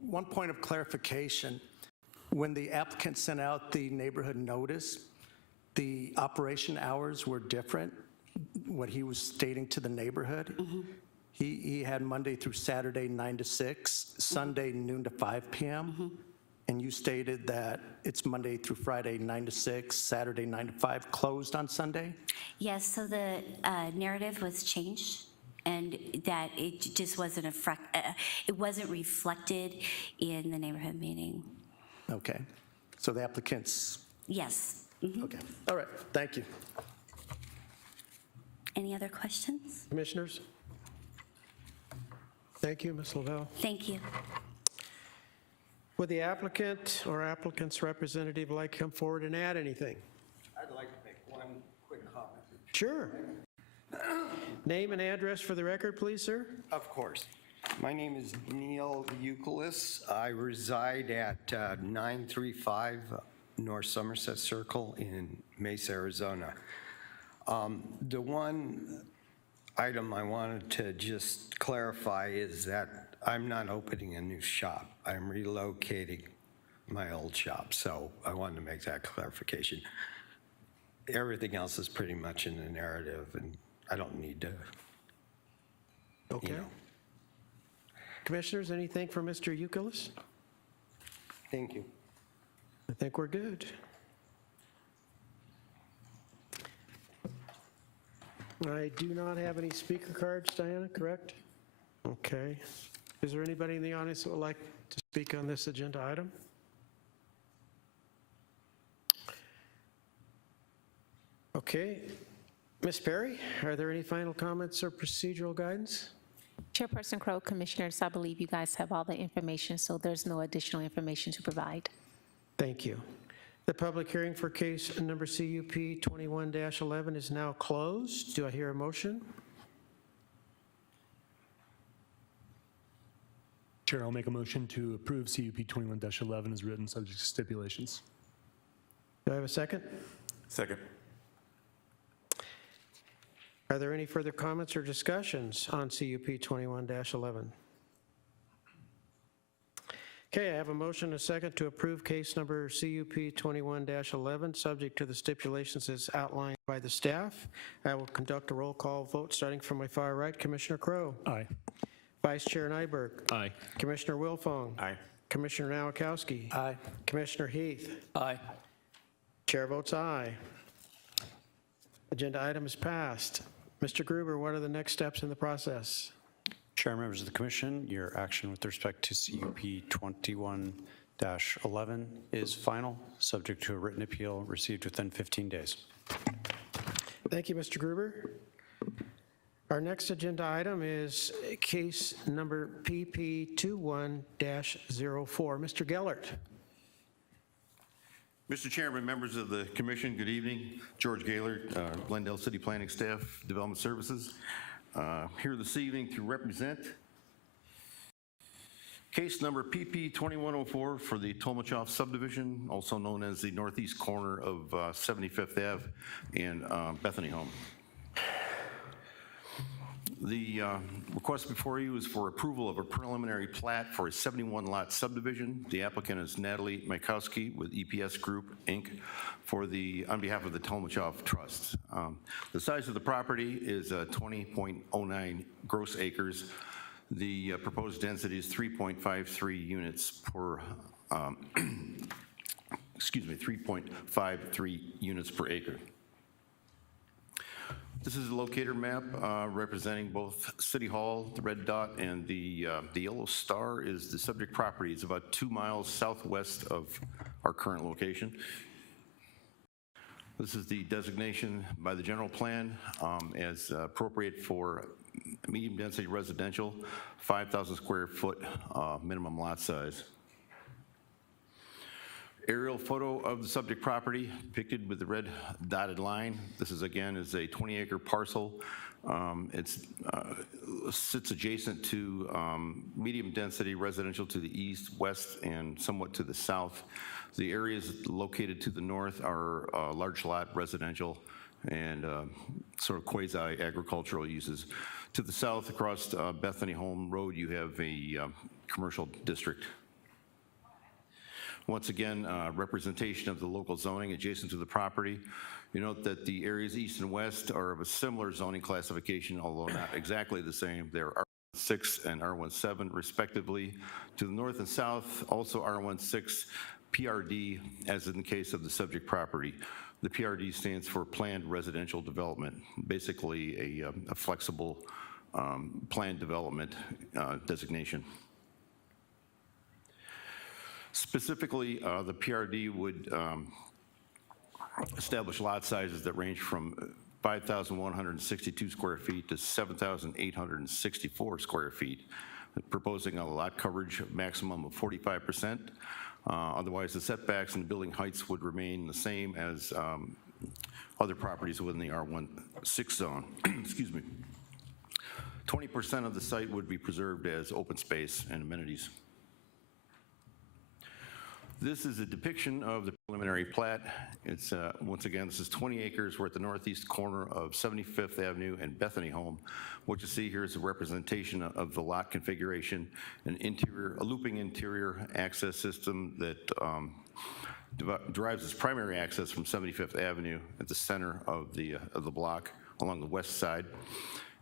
one point of clarification. When the applicant sent out the neighborhood notice, the operation hours were different, what he was stating to the neighborhood. Mm-hmm. He had Monday through Saturday, 9 to 6, Sunday, noon to 5 p.m., Mm-hmm. and you stated that it's Monday through Friday, 9 to 6, Saturday, 9 to 5, closed on Sunday? Yes, so the narrative was changed, and that it just wasn't it wasn't reflected in the neighborhood meeting. Okay. So the applicant's, Yes. Mhm. okay. All right, thank you. Any other questions? Commissioners? Thank you, Ms. Lavelle. Thank you. Would the applicant or applicant's representative like to come forward and add anything? I'd like to make one quick comment. Sure. Name and address for the record, please, sir. Of course. My name is Neil Euclid. I reside at 935 North Somerset Circle in Mesa, Arizona. The one item I wanted to just clarify is that I'm not opening a new shop. I'm relocating my old shop, so I wanted to make that clarification. Everything else is pretty much in the narrative, and I don't need to, Okay. you know. Commissioners, anything for Mr. Euclid? Thank you. I think we're good. I do not have any speaker cards, Diana, correct? Okay. Is there anybody in the audience that would like to speak on this agenda item? Okay. Ms. Perry, are there any final comments or procedural guidance? Chairperson Crow, Commissioners, I believe you guys have all the information, so there's no additional information to provide. Thank you. The public hearing for case number CUP 21-11 is now closed. Do I hear a motion? Chair, I'll make a motion to approve CUP 21-11 as written, subject to stipulations. Do I have a second? Second. Are there any further comments or discussions on CUP 21-11? Okay, I have a motion and a second to approve case number CUP 21-11, subject to the stipulations as outlined by the staff. I will conduct a roll call vote starting from my far right. Commissioner Crow. Aye. Vice Chair Nyberg. Aye. Commissioner Wilfong. Aye. Commissioner Nowakowski. Aye. Commissioner Heath. Aye. Chair votes aye. Agenda item is passed. Mr. Gruber, what are the next steps in the process? Chair, members of the commission, your action with respect to CUP 21-11 is final, subject to a written appeal received within 15 days. Thank you, Mr. Gruber. Our next agenda item is case number PP 21-04. Mr. Gellert. Mr. Chairman, members of the commission, good evening. George Gaylor, Glendale City Planning Staff, Development Services, here this evening to represent case number PP 2104 for the Tolmachoff subdivision, also known as the northeast corner of 75th Ave and Bethany home. The request before you is for approval of a preliminary plat for a 71-lot subdivision. The applicant is Natalie Makowski with EPS Group, Inc., on behalf of the Tolmachoff Trust. The size of the property is 20.09 gross acres. The proposed density is 3.53 units per, 3.53 units per acre. This is a locator map representing both City Hall, the red dot, and the yellow star is the subject property. It's about 2 miles southwest of our current location. This is the designation by the general plan as appropriate for medium density residential, 5,000 square foot minimum lot size. Aerial photo of the subject property depicted with the red dotted line. This is a 20-acre parcel. It sits adjacent to medium density residential to the east, west, and somewhat to the south. The areas located to the north are large lot residential and sort of quasi-agricultural uses. To the south, across Bethany Home Road, you have a commercial district. Once again, representation of the local zoning adjacent to the property. You note that the areas east and west are of a similar zoning classification, although not exactly the same. They're R16 and R17 respectively. To the north and south, also R16 PRD, as in the case of the subject property. The PRD stands for Planned Residential Development, basically a flexible planned development designation. Specifically, the PRD would establish lot sizes that range from 5,162 square feet to 7,864 square feet, proposing a lot coverage maximum of 45%. Otherwise, the setbacks and building heights would remain the same as other properties within the R16 zone. Excuse me. 20% of the site would be preserved as open space and amenities. This is a depiction of the preliminary plat. It's, once again, this is 20 acres. We're at the northeast corner of 75th Avenue and Bethany Home. What you see here is a representation of the lot configuration, a looping interior access system that derives its primary access from 75th Avenue at the center of the block along the west side.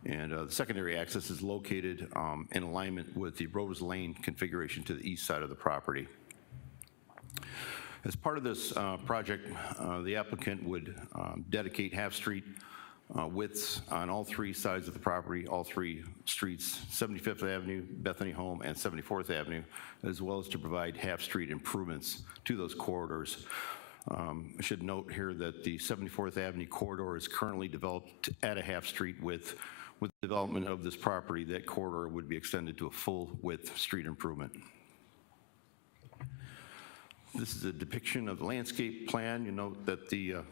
And the secondary access is located in alignment with the Rose Lane configuration to the east side of the property. As part of this project, the applicant would dedicate half-street widths on all three sides of the property, all three streets, 75th Avenue, Bethany Home, and 74th Avenue, as well as to provide half-street improvements to those corridors. I should note here that the 74th Avenue corridor is currently developed at a half-street width. With the development of this property, that corridor would be extended to a full-width street improvement. This is a depiction of the landscape plan. You note that they're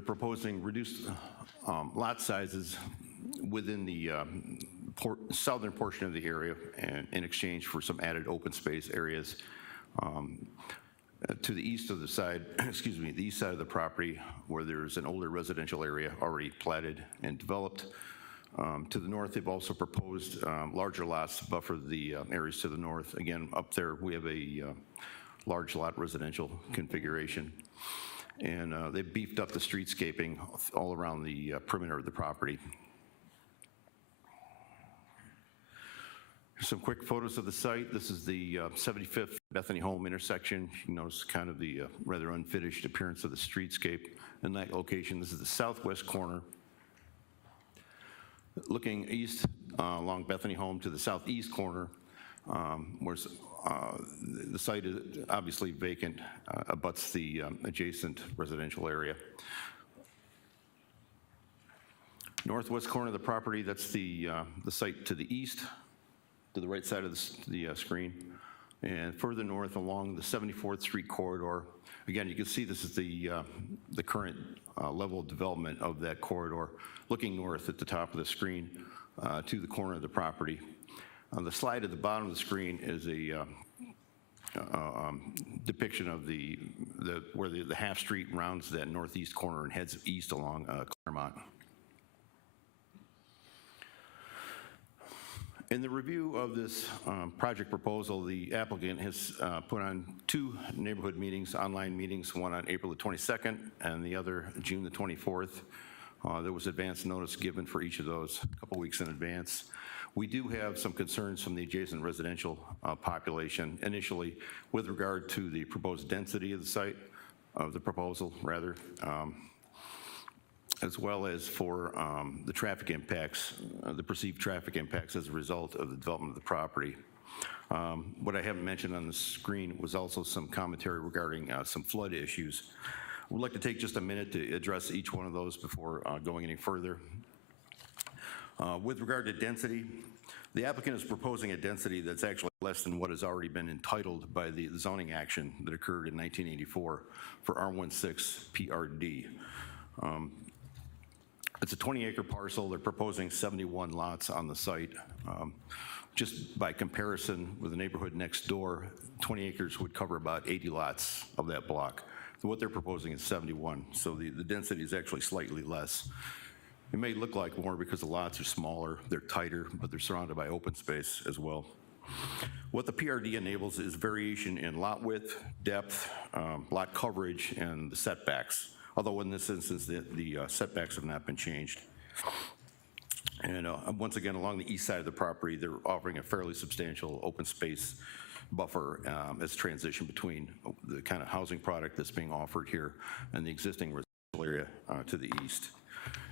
proposing reduced lot sizes within the southern portion of the area and in exchange for some added open space areas. To the east of the side, excuse me, the east side of the property where there's an older residential area already platted and developed. To the north, they've also proposed larger lots to buffer the areas to the north. Again, up there, we have a large lot residential configuration. And they've beefed up the streetscaping all around the perimeter of the property. Some quick photos of the site. This is the 75th Bethany Home intersection. You notice kind of the rather unfinished appearance of the streetscape in that location. This is the southwest corner. Looking east along Bethany Home to the southeast corner, where the site is obviously vacant, abuts the adjacent residential area. Northwest corner of the property, that's the site to the east, to the right side of the screen. And further north along the 74th Street corridor, again, you can see this is the current level of development of that corridor. Looking north at the top of the screen to the corner of the property. On the slide at the bottom of the screen is a depiction of where the half street rounds that northeast corner and heads east along Claremont. In the review of this project proposal, the applicant has put on 2 neighborhood meetings, online meetings, one on April the 22nd and the other June the 24th. There was advance notice given for each of those a couple weeks in advance. We do have some concerns from the adjacent residential population initially with regard to the proposed density of the site, of the proposal rather, as well as for the traffic impacts, the perceived traffic impacts as a result of the development of the property. What I haven't mentioned on the screen was also some commentary regarding some flood issues. We'd like to take just a minute to address each one of those before going any further. With regard to density, the applicant is proposing a density that's actually less than what has already been entitled by the zoning action that occurred in 1984 for R16 PRD. It's a 20-acre parcel. They're proposing 71 lots on the site. Just by comparison with the neighborhood next door, 20 acres would cover about 80 lots of that block. So what they're proposing is 71, so the density is actually slightly less. It may look like more because the lots are smaller, they're tighter, but they're surrounded by open space as well. What the PRD enables is variation in lot width, depth, lot coverage, and the setbacks. Although in this instance, the setbacks have not been changed. And once again, along the east side of the property, they're offering a fairly substantial open space buffer as transition between the kind of housing product that's being offered here and the existing residential area to the east.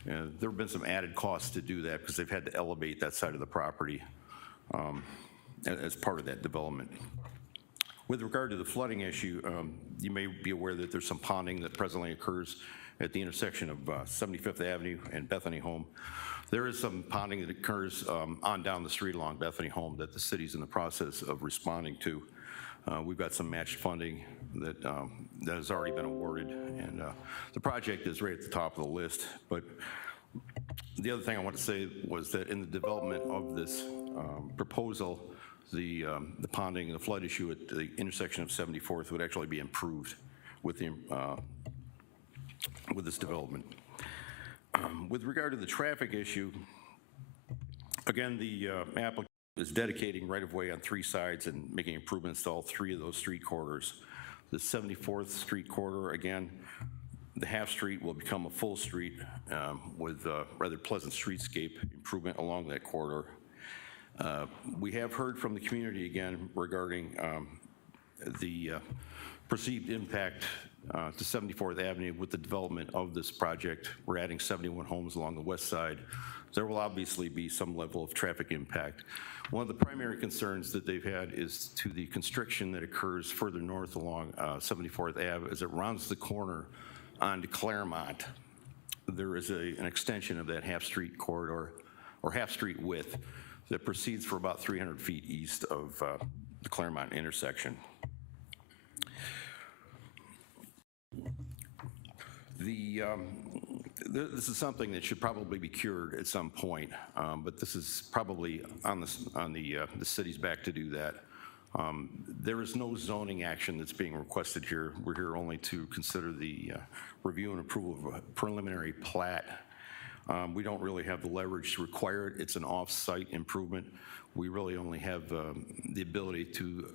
And there have been some added costs to do that because they've had to elevate that side of the property as part of that development. With regard to the flooding issue, you may be aware that there's some ponding that presently occurs at the intersection of 75th Avenue and Bethany Home. There is some ponding that occurs on down the street along Bethany Home that the city's in the process of responding to. We've got some matched funding that has already been awarded, and the project is right at the top of the list. But the other thing I want to say was that in the development of this proposal, the ponding, the flood issue at the intersection of 74th would actually be improved with this development. With regard to the traffic issue, again, the applicant is dedicating right-of-way on 3 sides and making improvements to all 3 of those street corridors. The 74th Street corridor, again, the half street will become a full street with rather pleasant streetscape improvement along that corridor. We have heard from the community again regarding the perceived impact to 74th Avenue with the development of this project. We're adding 71 homes along the west side. There will obviously be some level of traffic impact. One of the primary concerns that they've had is to the constriction that occurs further north along 74th Ave as it rounds the corner onto Claremont. There is an extension of that half-street corridor, or half-street width, that proceeds for about 300 feet east of the Claremont intersection. This is something that should probably be cured at some point, but this is probably on the city's back to do that. There is no zoning action that's being requested here. We're here only to consider the review and approval of a preliminary plat. We don't really have the leverage to require it. It's an off-site improvement. We really only have the ability to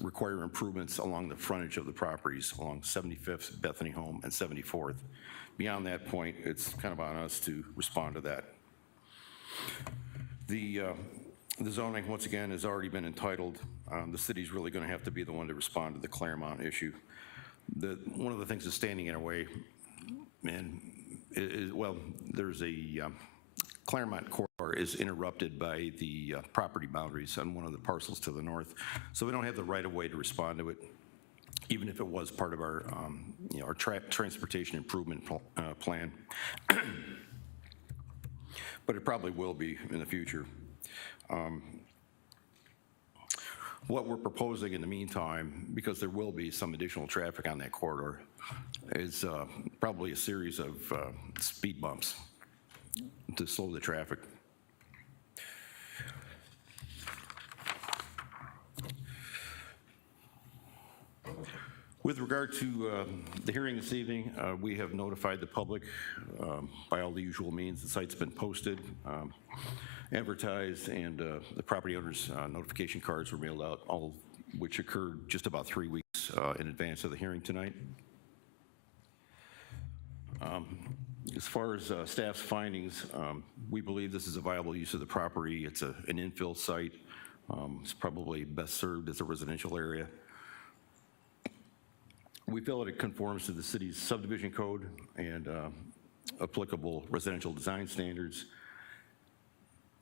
require improvements along the frontage of the properties, along 75th, Bethany Home, and 74th. Beyond that point, it's kind of on us to respond to that. The zoning, once again, has already been entitled. The city's really going to have to be the one to respond to the Claremont issue. One of the things that's standing in our way, and well, there's a Claremont corridor is interrupted by the property boundaries on one of the parcels to the north, so we don't have the right-of-way to respond to it, even if it was part of our, our transportation improvement plan. But it probably will be in the future. What we're proposing in the meantime, because there will be some additional traffic on that corridor, is probably a series of speed bumps to slow the traffic. With regard to the hearing this evening, we have notified the public by all the usual means. The site's been posted, advertised, and the property owners' notification cards were mailed out, all of which occurred just about 3 weeks in advance of the hearing tonight. As far as staff's findings, we believe this is a viable use of the property. It's an infill site. It's probably best served as a residential area. We feel that it conforms to the city's subdivision code and applicable residential design standards.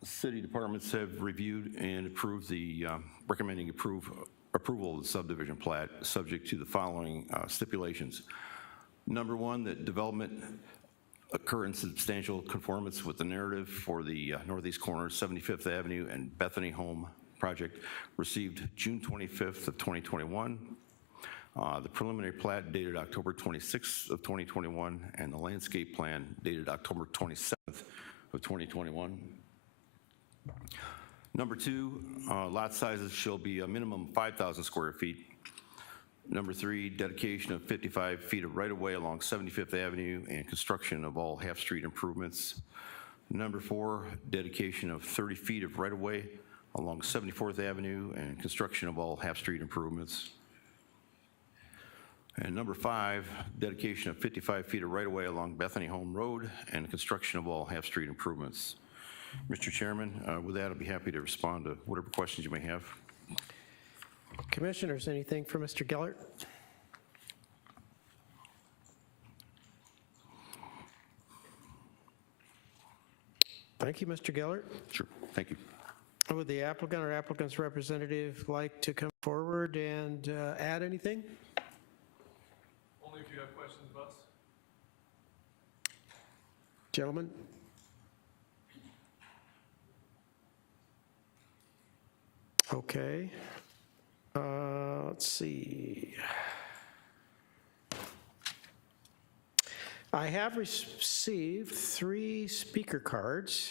City departments have reviewed and approved the recommending approval of the subdivision plat, subject to the following stipulations. Number one, that development occur in substantial conformance with the narrative for the northeast corner 75th Avenue and Bethany Home project received June 25th of 2021. The preliminary plat dated October 26th of 2021, and the landscape plan dated October 27th of 2021. Number two, lot sizes shall be a minimum 5,000 square feet. Number three, dedication of 55 feet of right-of-way along 75th Avenue and construction of all half-street improvements. Number four, dedication of 30 feet of right-of-way along 74th Avenue and construction of all half-street improvements. And number five, dedication of 55 feet of right-of-way along Bethany Home Road and construction of all half-street improvements. Mr. Chairman, with that, I'll be happy to respond to whatever questions you may have. Commissioners, anything for Mr. Gellert? Thank you, Mr. Gellert. Sure, thank you. Would the applicant or applicant's representative like to come forward and add anything? Only if you have questions of us. Gentlemen? Okay. Let's see. I have received 3 speaker cards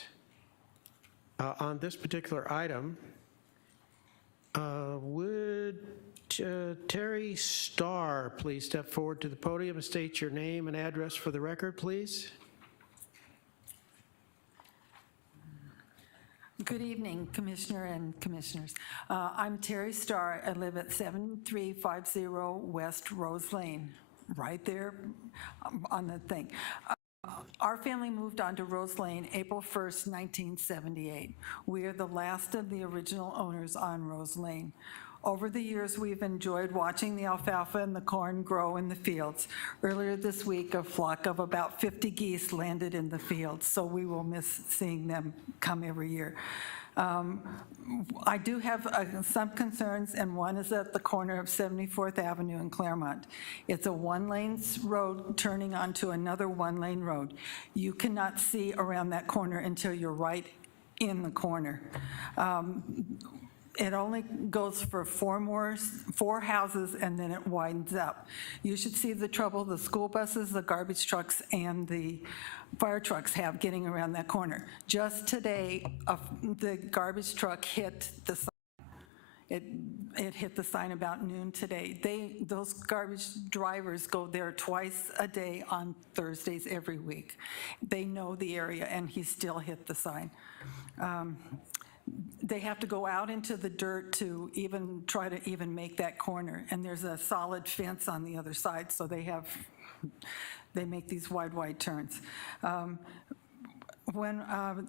on this particular item. Would Terry Starr please step forward to the podium and state your name and address for the record, please? Good evening, Commissioner and Commissioners. I'm Terry Starr. I live at 7350 West Rose Lane, right there on the thing. Our family moved onto Rose Lane April 1st, 1978. We are the last of the original owners on Rose Lane. Over the years, we've enjoyed watching the alfalfa and the corn grow in the fields. Earlier this week, a flock of about 50 geese landed in the fields, so we will miss seeing them come every year. I do have some concerns, and one is at the corner of 74th Avenue in Claremont. It's a one-lane road turning onto another one-lane road. You cannot see around that corner until you're right in the corner. It only goes for four houses, and then it widens up. You should see the trouble the school buses, the garbage trucks, and the fire trucks have getting around that corner. Just today, the garbage truck hit the sign. It hit the sign about noon today. Those garbage drivers go there twice a day on Thursdays every week. They know the area, and he still hit the sign. They have to go out into the dirt to even try to even make that corner, and there's a solid fence on the other side, so they make these wide turns. When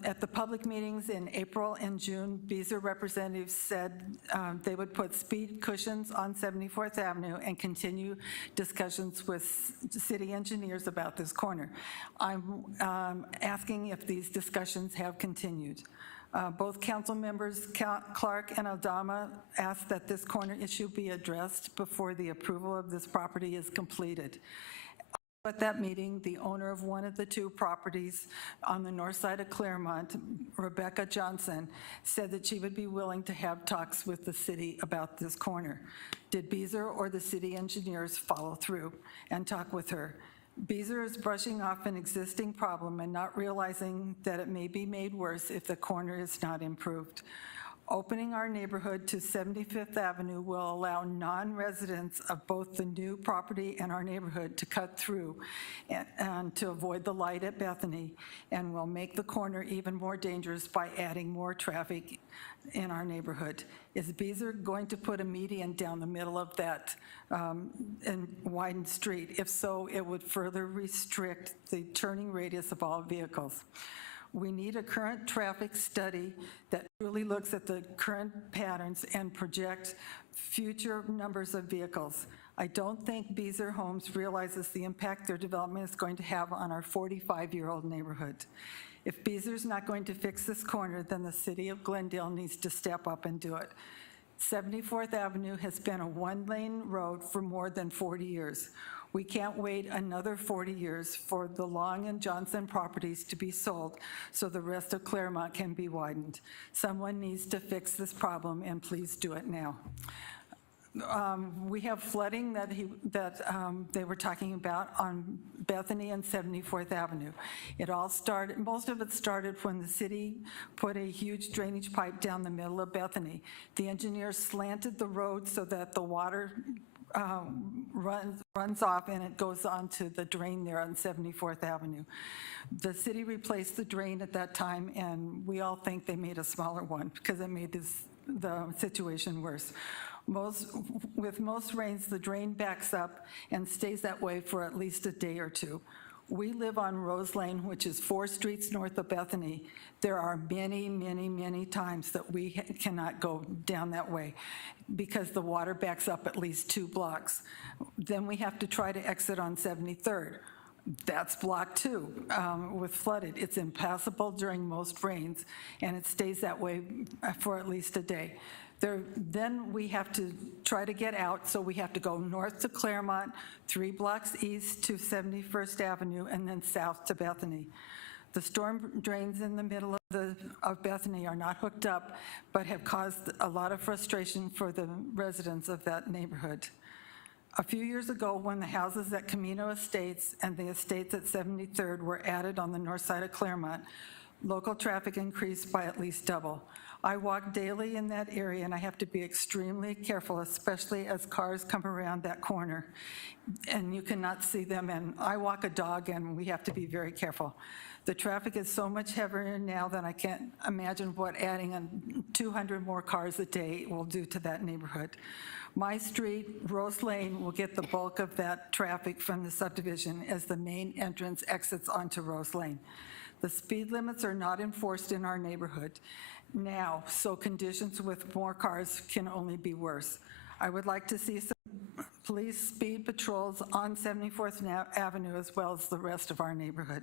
at the public meetings in April and June, Beazer representatives said they would put speed cushions on 74th Avenue and continue discussions with city engineers about this corner. I'm asking if these discussions have continued. Both council members, Clark and Aldama, asked that this corner issue be addressed before the approval of this property is completed. At that meeting, the owner of one of the two properties on the north side of Claremont, Rebecca Johnson, said that she would be willing to have talks with the city about this corner. Did Beazer or the city engineers follow through and talk with her? Beazer is brushing off an existing problem and not realizing that it may be made worse if the corner is not improved. Opening our neighborhood to 75th Avenue will allow non-residents of both the new property and our neighborhood to cut through and to avoid the light at Bethany, and will make the corner even more dangerous by adding more traffic in our neighborhood. Is Beazer going to put a median down the middle of that and widened street? If so, it would further restrict the turning radius of all vehicles. We need a current traffic study that really looks at the current patterns and projects future numbers of vehicles. I don't think Beazer Homes realizes the impact their development is going to have on our 45-year-old neighborhood. If Beazer's not going to fix this corner, then the city of Glendale needs to step up and do it. 74th Avenue has been a one-lane road for more than 40 years. We can't wait another 40 years for the Long and Johnson properties to be sold so the rest of Claremont can be widened. Someone needs to fix this problem, and please do it now. We have flooding that they were talking about on Bethany and 74th Avenue. It all started, most of it started when the city put a huge drainage pipe down the middle of Bethany. The engineers slanted the road so that the water runs off and it goes onto the drain there on 74th Avenue. The city replaced the drain at that time, and we all think they made a smaller one because it made the situation worse. With most rains, the drain backs up and stays that way for at least a day or two. We live on Rose Lane, which is 4 streets north of Bethany. There are many times that we cannot go down that way because the water backs up at least 2 blocks. Then we have to try to exit on 73rd. That's blocked too, with flooded. It's impassable during most rains, and it stays that way for at least a day. Then we have to try to get out, so we have to go north to Claremont, 3 blocks east to 71st Avenue, and then south to Bethany. The storm drains in the middle of Bethany are not hooked up, but have caused a lot of frustration for the residents of that neighborhood. A few years ago, when the houses at Camino Estates and the estates at 73rd were added on the north side of Claremont, local traffic increased by at least double. I walk daily in that area, and I have to be extremely careful, especially as cars come around that corner, and you cannot see them. And I walk a dog, and we have to be very careful. The traffic is so much heavier now that I can't imagine what adding 200 more cars a day will do to that neighborhood. My street, Rose Lane, will get the bulk of that traffic from the subdivision as the main entrance exits onto Rose Lane. The speed limits are not enforced in our neighborhood now, so conditions with more cars can only be worse. I would like to see some police speed patrols on 74th Avenue as well as the rest of our neighborhood.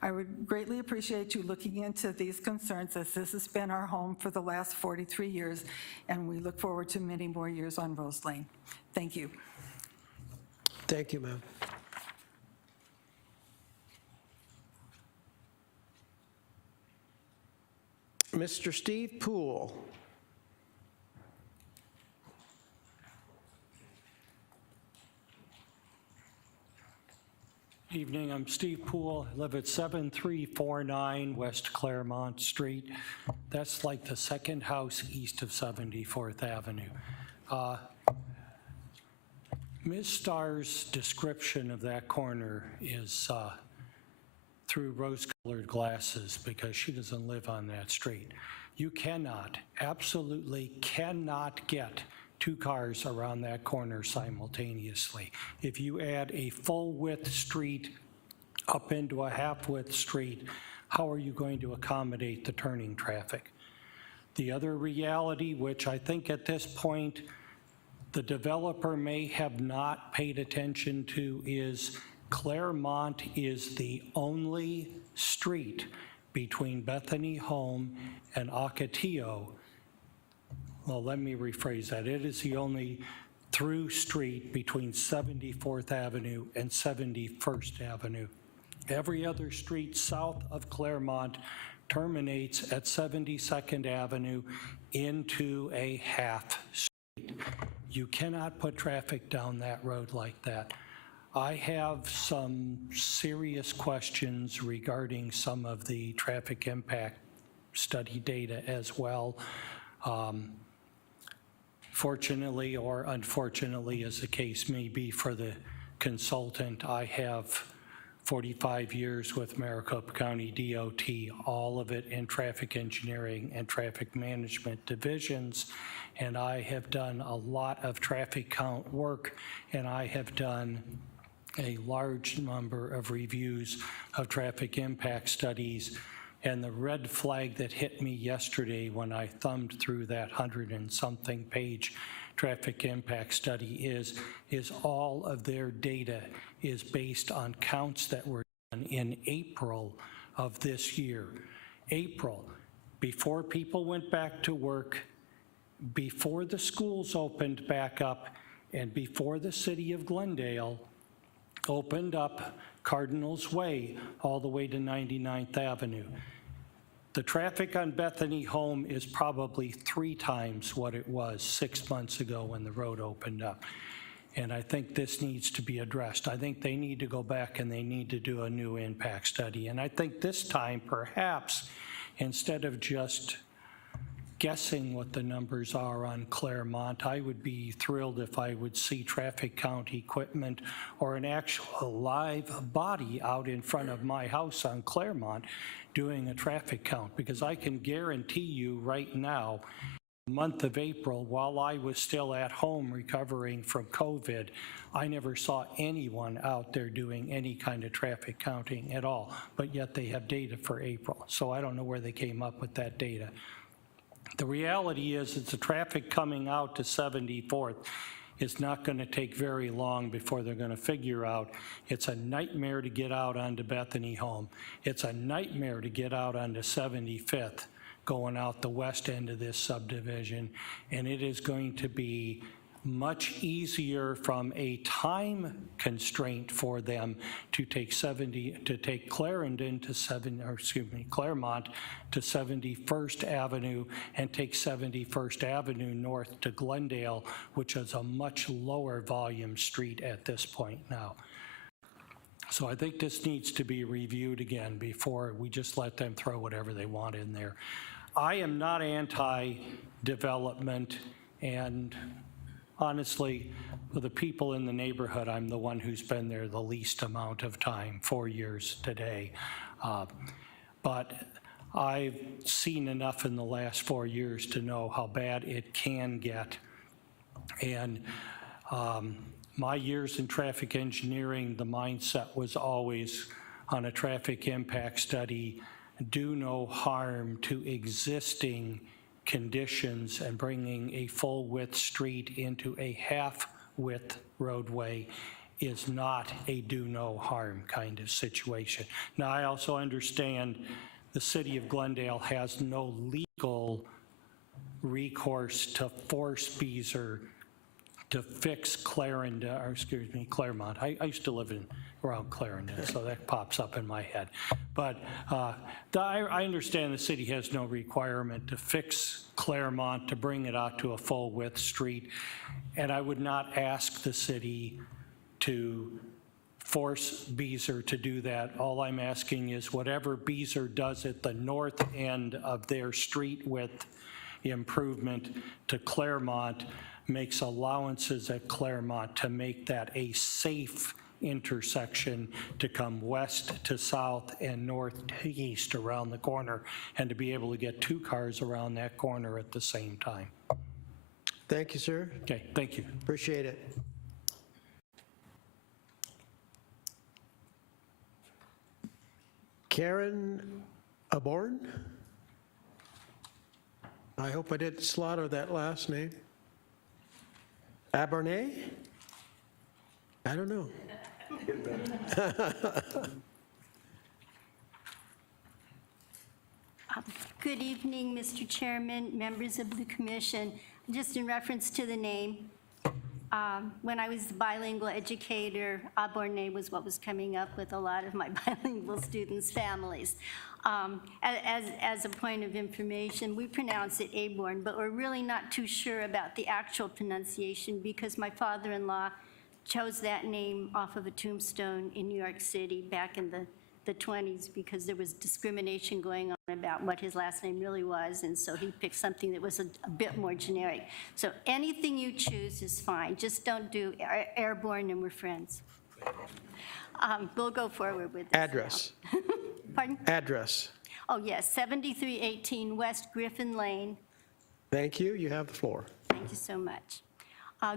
I would greatly appreciate you looking into these concerns, as this has been our home for the last 43 years, and we look forward to many more years on Rose Lane. Thank you. Thank you, ma'am. Mr. Steve Poole. Evening, I'm Steve Poole. I live at 7349 West Claremont Street. That's like the second house east of 74th Avenue. Ms. Starr's description of that corner is through rose-colored glasses because she doesn't live on that street. You cannot, absolutely cannot get two cars around that corner simultaneously. If you add a full-width street up into a half-width street, how are you going to accommodate the turning traffic? The other reality, which I think at this point the developer may have not paid attention to, is Claremont is the only street between Bethany Home and Ocotillo. Well, let me rephrase that. It is the only through street between 74th Avenue and 71st Avenue. Every other street south of Claremont terminates at 72nd Avenue into a half street. You cannot put traffic down that road like that. I have some serious questions regarding some of the traffic impact study data as well. Fortunately or unfortunately, as the case may be for the consultant, I have 45 years with Maricopa County DOT, all of it in traffic engineering and traffic management divisions, and I have done a lot of traffic count work, and I have done a large number of reviews of traffic impact studies. And the red flag that hit me yesterday when I thumbed through that 100-and-something page traffic impact study is all of their data is based on counts that were done in April of this year. April, before people went back to work, before the schools opened back up, and before the city of Glendale opened up Cardinals Way all the way to 99th Avenue. The traffic on Bethany Home is probably 3 times what it was 6 months ago when the road opened up. And I think this needs to be addressed. I think they need to go back and they need to do a new impact study. And I think this time, perhaps, instead of just guessing what the numbers are on Claremont, I would be thrilled if I would see traffic count equipment or an actual live body out in front of my house on Claremont doing a traffic count, because I can guarantee you right now, the month of April, while I was still at home recovering from COVID, I never saw anyone out there doing any kind of traffic counting at all, but yet they have data for April. So I don't know where they came up with that data. The reality is it's the traffic coming out to 74th. It's not going to take very long before they're going to figure out it's a nightmare to get out onto Bethany Home. It's a nightmare to get out onto 75th going out the west end of this subdivision, and it is going to be much easier from a time constraint for them to take Clarendon to Claremont to 71st Avenue and take 71st Avenue north to Glendale, which is a much lower volume street at this point now. So I think this needs to be reviewed again before we just let them throw whatever they want in there. I am not anti-development, and honestly, for the people in the neighborhood, I'm the one who's been there the least amount of time, 4 years today. But I've seen enough in the last 4 years to know how bad it can get. And my years in traffic engineering, the mindset was always on a traffic impact study, do no harm to existing conditions, and bringing a full-width street into a half-width roadway is not a do no harm kind of situation. Now, I also understand the city of Glendale has no legal recourse to force Beazer to fix Clarendon, or excuse me, Claremont. I used to live around Clarendon, so that pops up in my head. But I understand the city has no requirement to fix Claremont, to bring it out to a full width street, and I would not ask the city to force Beazer to do that. All I'm asking is whatever Beazer does at the north end of their street width improvement to Claremont makes allowances at Claremont to make that a safe intersection to come west to south and north to east around the corner, and to be able to get 2 cars around that corner at the same time. Thank you, sir. Okay, thank you. Appreciate it. Karen Aborn? I hope I didn't slaughter that last name. Abernay? I don't know. Good evening, Mr. Chairman, members of the commission. Just in reference to the name, when I was the bilingual educator, Abornay was what was coming up with a lot of my bilingual students' families. As a point of information, we pronounce it Aborn, but we're really not too sure about the actual pronunciation because my father-in-law chose that name off of a tombstone in New York City back in the 20s because there was discrimination going on about what his last name really was, and so he picked something that was a bit more generic. So anything you choose is fine. Just don't do Airborne and we're friends. We'll go forward with this. Address. Pardon? Address. Oh, yes, 7318 West Griffin Lane. Thank you. You have the floor. Thank you so much.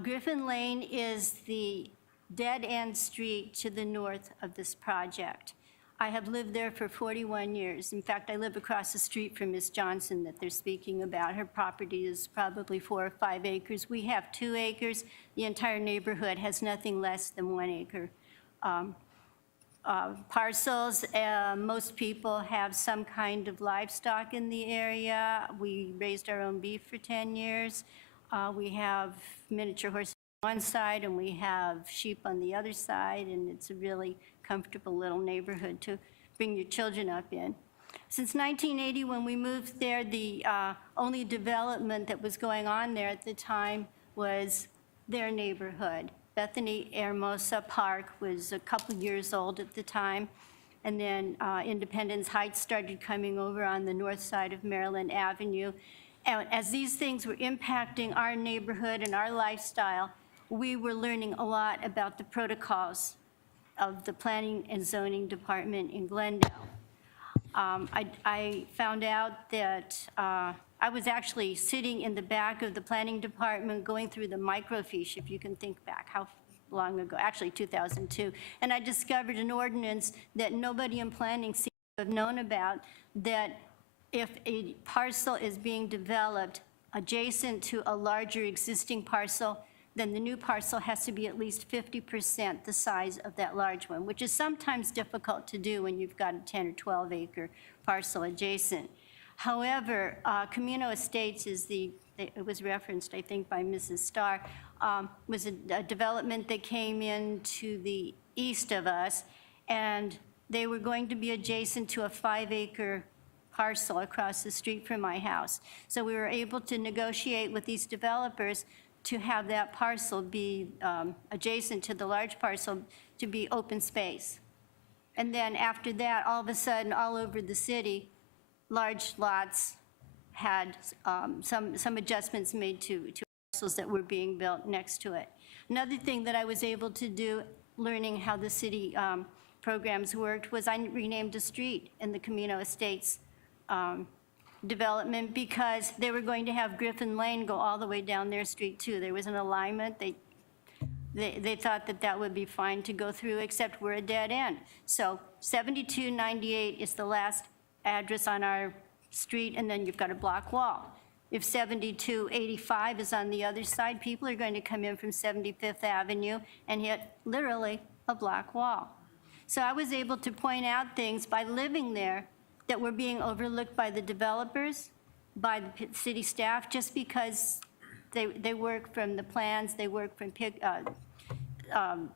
Griffin Lane is the dead-end street to the north of this project. I have lived there for 41 years. In fact, I live across the street from Ms. Johnson that they're speaking about. Her property is probably 4 or 5 acres. We have 2 acres. The entire neighborhood has nothing less than 1 acre. Parcels, most people have some kind of livestock in the area. We raised our own beef for 10 years. We have miniature horses on one side and we have sheep on the other side, and it's a really comfortable little neighborhood to bring your children up in. Since 1980, when we moved there, the only development that was going on there at the time was their neighborhood. Bethany Hermosa Park was a couple years old at the time, and then Independence Heights started coming over on the north side of Maryland Avenue. And as these things were impacting our neighborhood and our lifestyle, we were learning a lot about the protocols of the Planning and Zoning Department in Glendale. I found out that I was actually sitting in the back of the Planning Department going through the microfiche, if you can think back how long ago, actually 2002, and I discovered an ordinance that nobody in planning seemed to have known about, that if a parcel is being developed adjacent to a larger existing parcel, then the new parcel has to be at least 50% the size of that large one, which is sometimes difficult to do when you've got a 10 or 12 acre parcel adjacent. However, Camino Estates is it was referenced, I think, by Mrs. Starr, was a development that came in to the east of us, and they were going to be adjacent to a 5 acre parcel across the street from my house. So we were able to negotiate with these developers to have that parcel be adjacent to the large parcel to be open space. And then after that, all of a sudden, all over the city, large lots had some adjustments made to parcels that were being built next to it. Another thing that I was able to do, learning how the city programs worked, was I renamed a street in the Camino Estates development because they were going to have Griffin Lane go all the way down their street too. There was an alignment. They thought that that would be fine to go through, except we're a dead end. So 7298 is the last address on our street, and then you've got a block wall. If 7285 is on the other side, people are going to come in from 75th Avenue and hit literally a black wall. So I was able to point out things by living there that were being overlooked by the developers, by the city staff, just because they work from the plans, they work from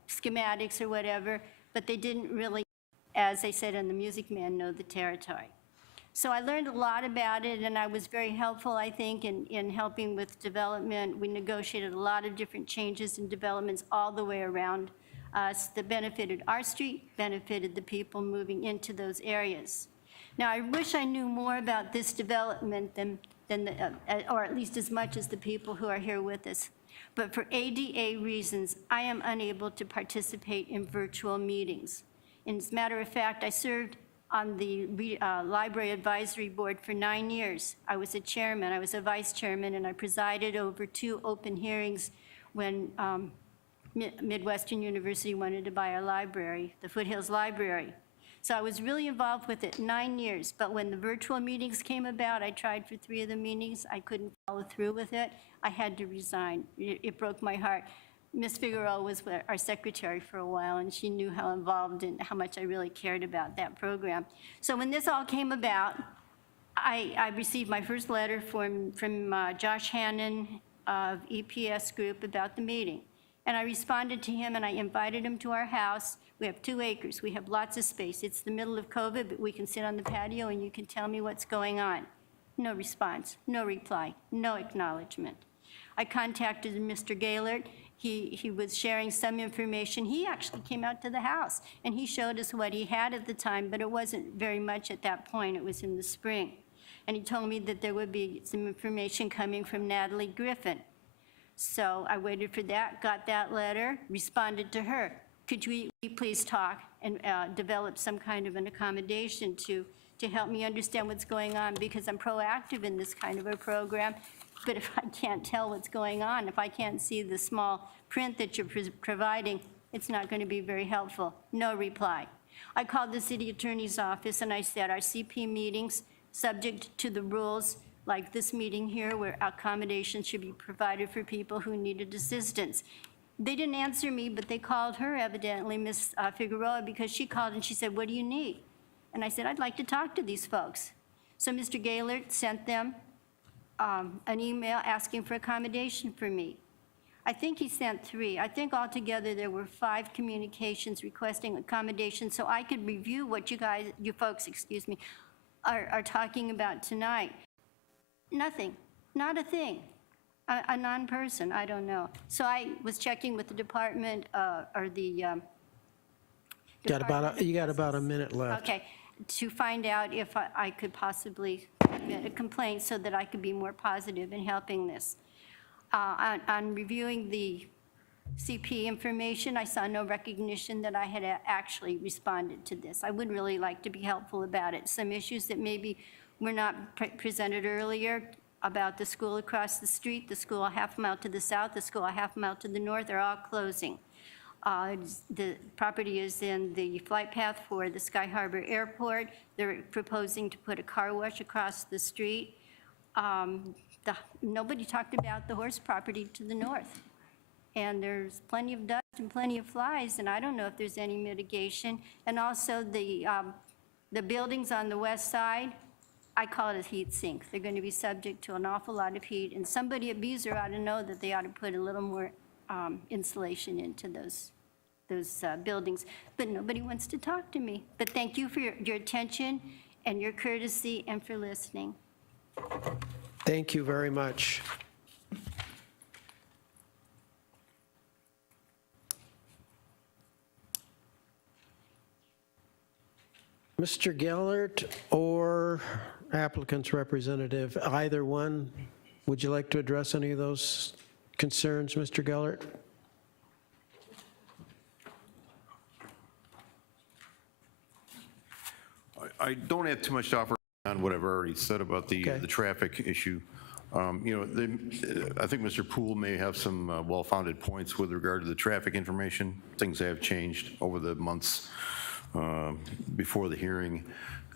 schematics or whatever, but they didn't really, as they said in The Music Man, know the territory. So I learned a lot about it, and I was very helpful, I think, in helping with development. We negotiated a lot of different changes and developments all the way around us that benefited our street, benefited the people moving into those areas. Now, I wish I knew more about this development or at least as much as the people who are here with us. But for ADA reasons, I am unable to participate in virtual meetings. And as a matter of fact, I served on the Library Advisory Board for 9 years. I was a chairman, I was a vice chairman, and I presided over 2 open hearings when Midwestern University wanted to buy our library, the Foothills Library. So I was really involved with it 9 years, but when the virtual meetings came about, I tried for 3 of the meetings, I couldn't follow through with it. I had to resign. It broke my heart. Ms. Figueroa was our secretary for a while, and she knew how involved and how much I really cared about that program. So when this all came about, I received my first letter from Josh Hannon of EPS Group about the meeting. And I responded to him, and I invited him to our house. We have 2 acres. We have lots of space. It's the middle of COVID, but we can sit on the patio, and you can tell me what's going on. No response, no reply, no acknowledgement. I contacted Mr. Gaylord. He was sharing some information. He actually came out to the house, and he showed us what he had at the time, but it wasn't very much at that point. It was in the spring. And he told me that there would be some information coming from Natalie Griffin. So I waited for that, got that letter, responded to her. Could we please talk and develop some kind of an accommodation to help me understand what's going on, because I'm proactive in this kind of a program. But if I can't tell what's going on, if I can't see the small print that you're providing, it's not going to be very helpful. No reply. I called the city attorney's office and I said, our CP meetings, subject to the rules like this meeting here, where accommodations should be provided for people who needed assistance. They didn't answer me, but they called her, evidently, Ms. Figueroa, because she called and she said, what do you need? And I said, I'd like to talk to these folks. So Mr. Gaylord sent them an email asking for accommodation for me. I think he sent 3. I think altogether there were 5 communications requesting accommodation so I could review what you folks, are talking about tonight. Nothing, not a thing. A non-person, I don't know. So I was checking with the department or the You got about a minute left. Okay, to find out if I could possibly submit a complaint so that I could be more positive in helping this. On reviewing the CP information, I saw no recognition that I had actually responded to this. I would really like to be helpful about it. Some issues that maybe were not presented earlier about the school across the street, the school a half mile to the south, the school a half mile to the north, are all closing. The property is in the flight path for the Sky Harbor Airport. They're proposing to put a car wash across the street. Nobody talked about the horse property to the north. And there's plenty of dust and plenty of flies, and I don't know if there's any mitigation. And also the buildings on the west side, I call it a heat sink. They're going to be subject to an awful lot of heat, and somebody at Beazer ought to know that they ought to put a little more insulation into those buildings. But nobody wants to talk to me. But thank you for your attention and your courtesy and for listening. Thank you very much. Mr. Gellert or applicant's representative, either one, would you like to address any of those concerns, Mr. Gellert? I don't have too much to offer on what I've already said about the traffic issue. I think Mr. Poole may have some well-founded points with regard to the traffic information. Things have changed over the months before the hearing.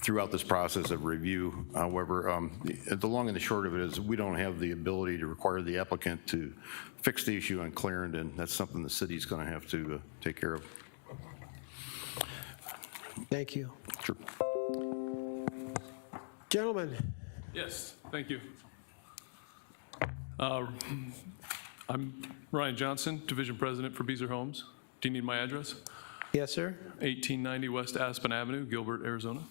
throughout this process of review. However, the long and the short of it is we don't have the ability to require the applicant to fix the issue on Clarendon. That's something the city's going to have to take care of. Thank you. Sure. Gentlemen, Yes, thank you. I'm Ryan Johnson, Division President for Beazer Homes. Do you need my address? yes, sir? 1890 West Aspen Avenue, Gilbert, Arizona.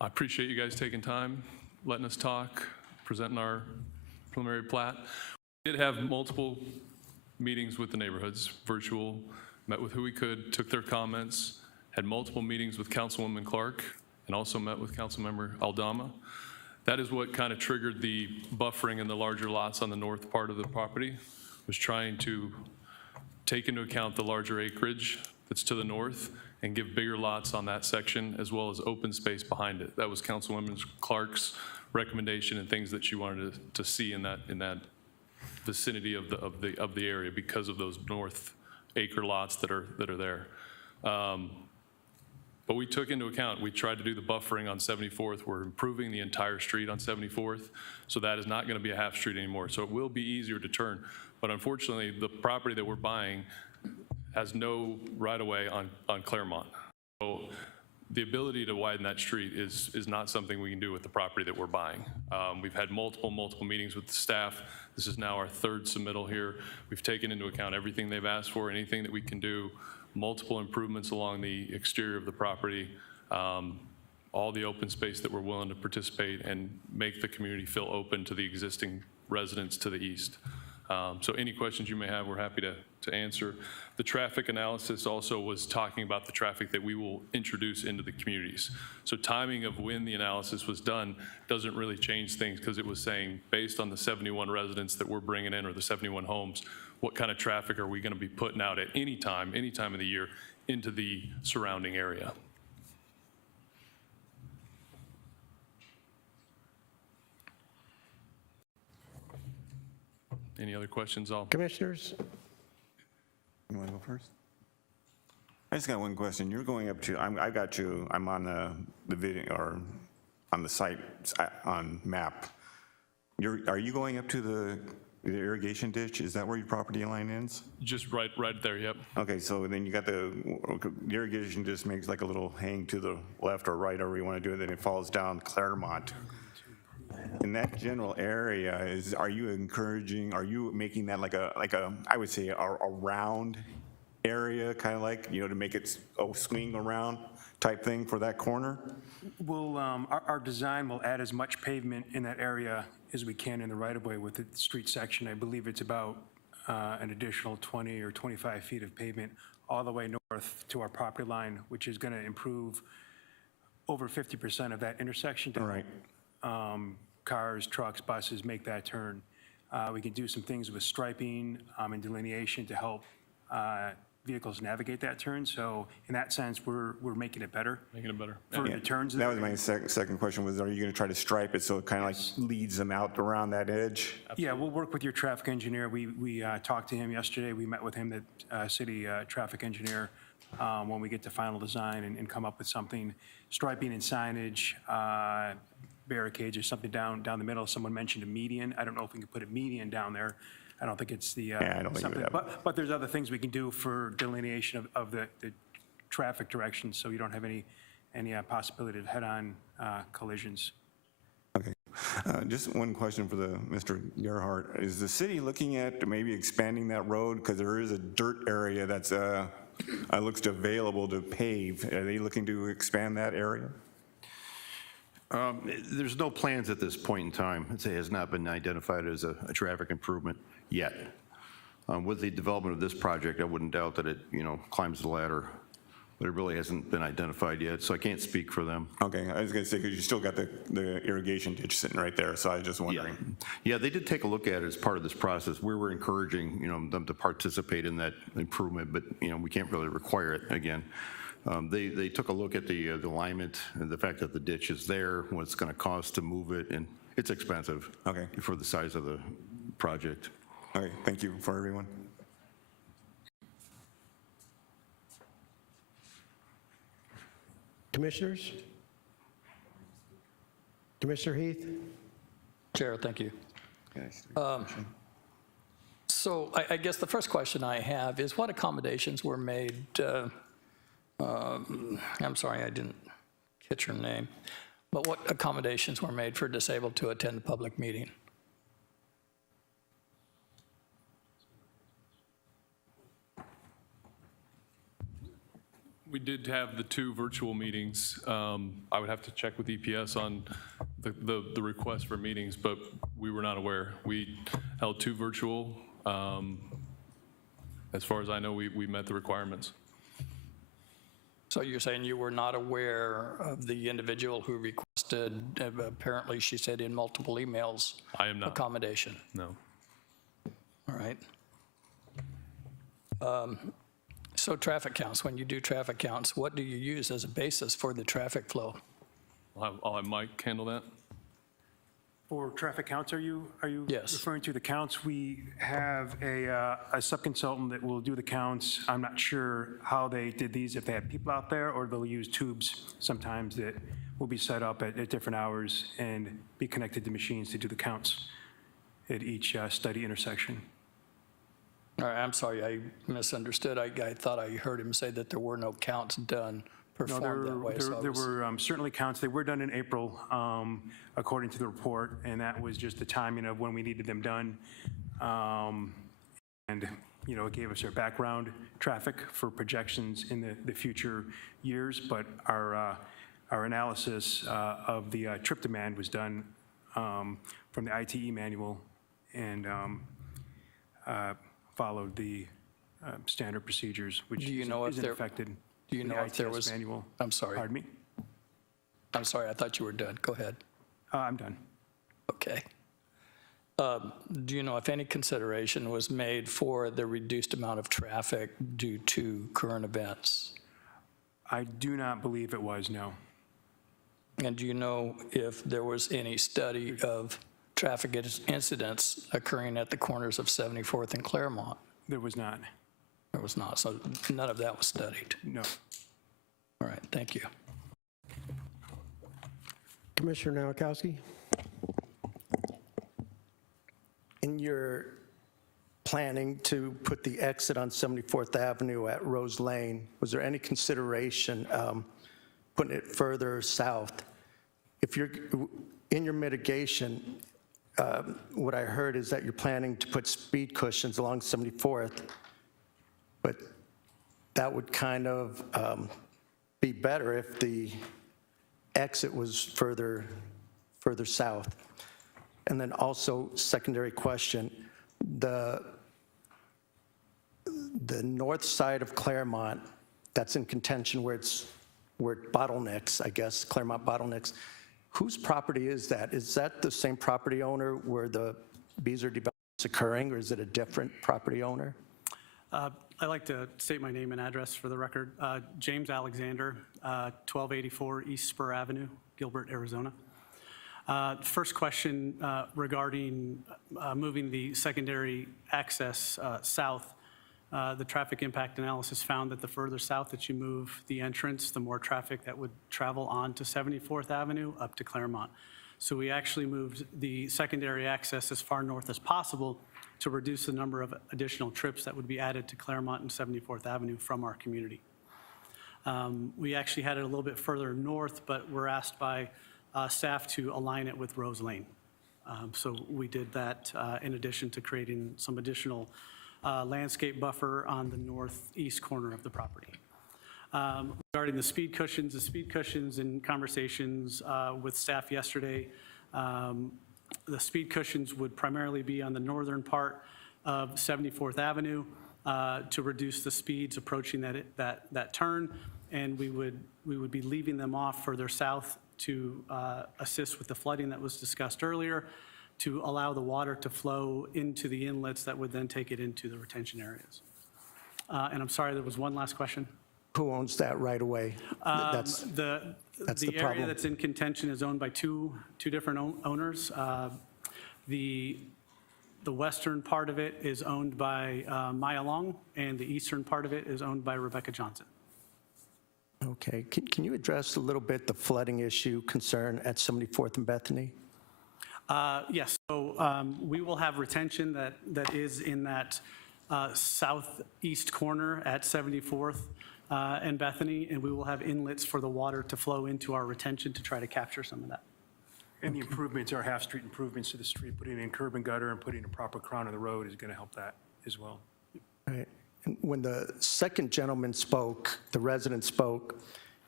I appreciate you guys taking time, letting us talk, presenting our preliminary plat. We did have multiple meetings with the neighborhoods, virtual, met with who we could, took their comments, had multiple meetings with Councilwoman Clark, and also met with Councilmember Aldama. That is what kind of triggered the buffering in the larger lots on the north part of the property, was trying to take into account the larger acreage that's to the north and give bigger lots on that section as well as open space behind it. That was Councilwoman Clark's recommendation and things that she wanted to see in that vicinity of the area because of those north acre lots that are there. But we took into account, we tried to do the buffering on 74th. We're improving the entire street on 74th, so that is not going to be a half street anymore. So it will be easier to turn. But unfortunately, the property that we're buying has no right-of-way on Claremont. So the ability to widen that street is not something we can do with the property that we're buying. We've had multiple meetings with the staff. This is now our third submittal here. We've taken into account everything they've asked for, anything that we can do, multiple improvements along the exterior of the property, all the open space that we're willing to participate and make the community feel open to the existing residents to the east. So any questions you may have, we're happy to answer. The traffic analysis also was talking about the traffic that we will introduce into the communities. So timing of when the analysis was done doesn't really change things because it was saying based on the 71 residents that we're bringing in or the 71 homes, what kind of traffic are we going to be putting out at any time of the year into the surrounding area. Any other questions? Commissioners? You want to go first? I just got one question. You're going up to, I'm on the video, or on the site, on map. Are you going up to the irrigation ditch? Is that where your property line ends? Just right there, yep. Okay, so then you got the irrigation just makes like a little hang to the left or right, however you want to do it, then it falls down Claremont. In that general area, are you making that like a I would say a round area, kind of like, to make it swing around type thing for that corner? We'll, our design will add as much pavement in that area as we can in the right-of-way with the street section. I believe it's about an additional 20 or 25 feet of pavement all the way north to our property line, which is going to improve over 50% of that intersection. All right. Cars, trucks, buses make that turn. We can do some things with striping and delineation to help vehicles navigate that turn. So in that sense, we're making it better. Making it better. For the turns. That was my second question was, are you going to try to stripe it so it kind of like leads them out around that edge? Absolutely. Yeah, we'll work with your traffic engineer. We talked to him yesterday. We met with him, the city traffic engineer, when we get to final design and come up with something, striping and signage, barricades or something down the middle. Someone mentioned a median. I don't know if we can put a median down there. I don't think it's the I don't think something, but there's other things we can do for delineation of the traffic directions, so you don't have any possibility of head-on collisions. Okay. Just one question for Mr. Gerhardt. Is the city looking at maybe expanding that road? Because there is a dirt area that's looks available to pave. Are they looking to expand that area? There's no plans at this point in time. It has not been identified as a traffic improvement yet. With the development of this project, I wouldn't doubt that it, climbs the ladder, but it really hasn't been identified yet, so I can't speak for them. Okay, I was going to say, because you still got the irrigation ditch sitting right there, so I was just wondering. Yeah, they did take a look at it as part of this process. We were encouraging, them to participate in that improvement, but, we can't really require it again. They took a look at the alignment and the fact that the ditch is there, what it's going to cost to move it, and it's expensive. Okay. For the size of the project. Okay, thank you for everyone. Commissioners? Commissioner Heath? Chair, thank you. So I guess the first question I have is what accommodations were made, I'm sorry, I didn't catch your name, but what accommodations were made for disabled to attend the public meeting? We did have the 2 virtual meetings. I would have to check with EPS on the request for meetings, but we were not aware. We held 2 virtual. As far as I know, we met the requirements. So you're saying you were not aware of the individual who requested, apparently she said in multiple emails, I am not. Accommodation? No. All right. So traffic counts, when you do traffic counts, what do you use as a basis for the traffic flow? I'll have Mike handle that. For traffic counts, are you Yes. referring to the counts? We have a subconsultant that will do the counts. I'm not sure how they did these, if they have people out there, or they'll use tubes sometimes that will be set up at different hours and be connected to machines to do the counts at each study intersection. All right, I'm sorry, I misunderstood. I thought I heard him say that there were no counts done, performed that way. So I There was- were certainly counts. They were done in April, according to the report, and that was just the timing of when we needed them done. And, you know, it gave us our background traffic for projections in the future years, but our analysis of the trip demand was done from the ITE manual and followed the standard procedures, which Do you know if isn't there- affected. Do you in the know if there ITS was, manual. I'm sorry. Pardon me? I'm sorry, I thought you were done. Go ahead. I'm done. Okay. Do you know if any consideration was made for the reduced amount of traffic due to current events? I do not believe it was, no. And do you know if there was any study of traffic incidents occurring at the corners of 74th and Claremont? There was not. There was not, so none of that was studied. No. All right, thank you. Commissioner Nowakowski? In your planning to put the exit on 74th Avenue at Rose Lane, was there any consideration putting it further south? If you're, in your mitigation, what I heard is that you're planning to put speed cushions along 74th, but that would kind of be better if the exit was further south. And then also, secondary question, the north side of Claremont, that's in contention where it bottlenecks, I guess, Claremont bottlenecks. Whose property is that? Is that the same property owner where the Beazer development is occurring, or is it a different property owner? I'd like to state my name and address for the record. James Alexander, 1284 East Spur Avenue, Gilbert, Arizona. First question regarding moving the secondary access south. The traffic impact analysis found that the further south that you move the entrance, the more traffic that would travel on to 74th Avenue up to Claremont. So we actually moved the secondary access as far north as possible to reduce the number of additional trips that would be added to Claremont and 74th Avenue from our community. We actually had it a little bit further north, but we're asked by staff to align it with Rose Lane. So we did that in addition to creating some additional landscape buffer on the northeast corner of the property. Regarding the speed cushions in conversations with staff yesterday, the speed cushions would primarily be on the northern part of 74th Avenue to reduce the speeds approaching that turn, and we would be leaving them off further south to assist with the flooding that was discussed earlier, to allow the water to flow into the inlets that would then take it into the retention areas. And I'm sorry, there was one last question. Who owns that right away? That's The the area problem. that's in contention is owned by two different owners. The western part of it is owned by Maya Long, and the eastern part of it is owned by Rebecca Johnson. Okay, can you address a little bit the flooding issue concern at 74th and Bethany? Yes, so we will have retention that is in that southeast corner at 74th and Bethany, and we will have inlets for the water to flow into our retention to try to capture some of that. And the improvements are half-street improvements to the street, putting in curb and gutter and putting a proper crown on the road is going to help that as well. Right. And when the second gentleman spoke, the resident spoke,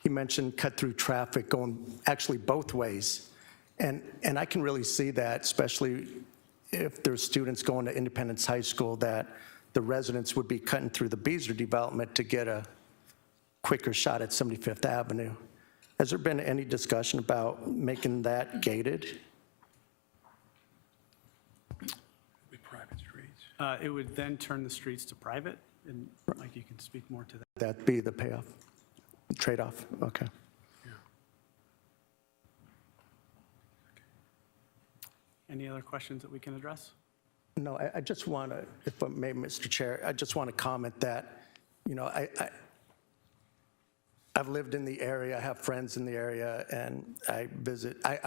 he mentioned cut-through traffic going actually both ways. And I can really see that, especially if there's students going to Independence High School, that the residents would be cutting through the Beazer development to get a quicker shot at 75th Avenue. Has there been any discussion about making that gated? Private streets. It would then turn the streets to private, and Mike, you can speak more to that. That'd be the payoff, trade-off, okay. Any other questions that we can address? No, I just want to, if I may, Mr. Chair, I just want to comment that, you know, I've lived in the area, I have friends in the area, and I visit, I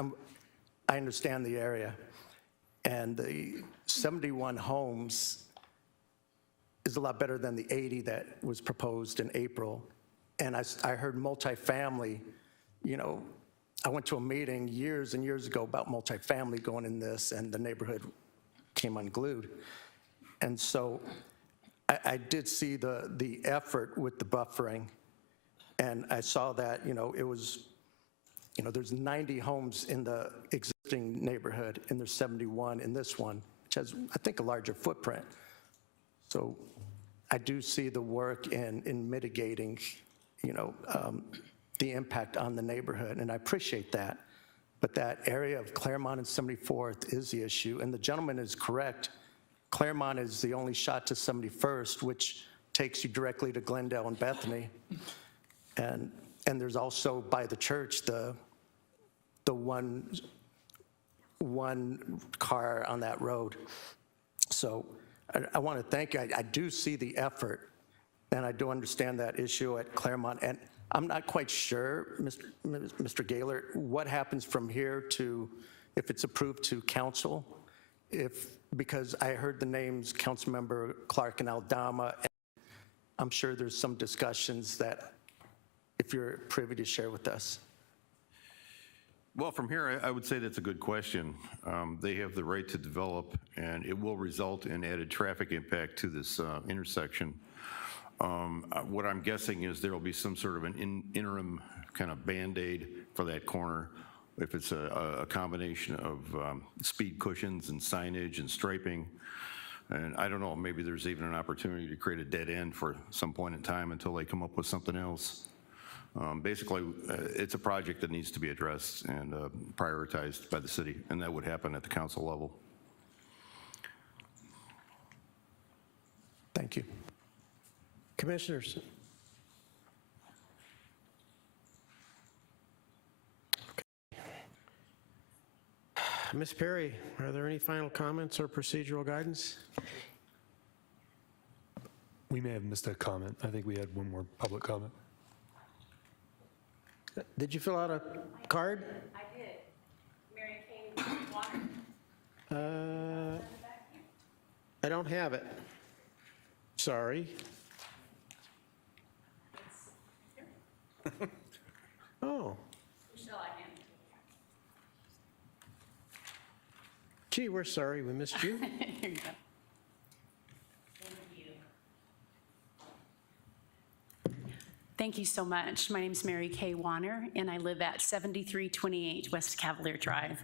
understand the area. And the 71 homes is a lot better than the 80 that was proposed in April. And I heard multifamily, you know, I went to a meeting years and years ago about multifamily going in this, and the neighborhood came unglued. And so I did see the effort with the buffering, and I saw that, you know, it was, you know, there's 90 homes in the existing neighborhood, and there's 71 in this one, which has, I think, a larger footprint. So I do see the work in mitigating, you know, the impact on the neighborhood, and I appreciate that. But that area of Claremont and 74th is the issue, and the gentleman is correct. Claremont is the only shot to 71st, which takes you directly to Glendale and Bethany. And there's also by the church, the one car on that road. So I want to thank you. I do see the effort, and I do understand that issue at Claremont. And I'm not quite sure, Mr. Gaylor, what happens from here to, if it's approved to council, because I heard the names Councilmember Clark and Aldama, and I'm sure there's some discussions that if you're privy to share with us. Well, from here, I would say that's a good question. They have the right to develop, and it will result in added traffic impact to this intersection. What I'm guessing is there will be some sort of an interim kind of Band-Aid for that corner. If it's a combination of speed cushions and signage and striping. And I don't know, maybe there's even an opportunity to create a dead end for some point in time until they come up with something else. Basically, it's a project that needs to be addressed and prioritized by the city, and that would happen at the council level. Thank you. Commissioners. Okay. Ms. Perry, are there any final comments or procedural guidance? We may have missed a comment. I think we had one more public comment. Did you fill out a card? I did. Mary Kay Water. I don't have it. Sorry. Oh. Gee, we're sorry we missed you. Here you go. Thank you so much. My name is Mary Kay Warner, and I live at 7328 West Cavalier Drive.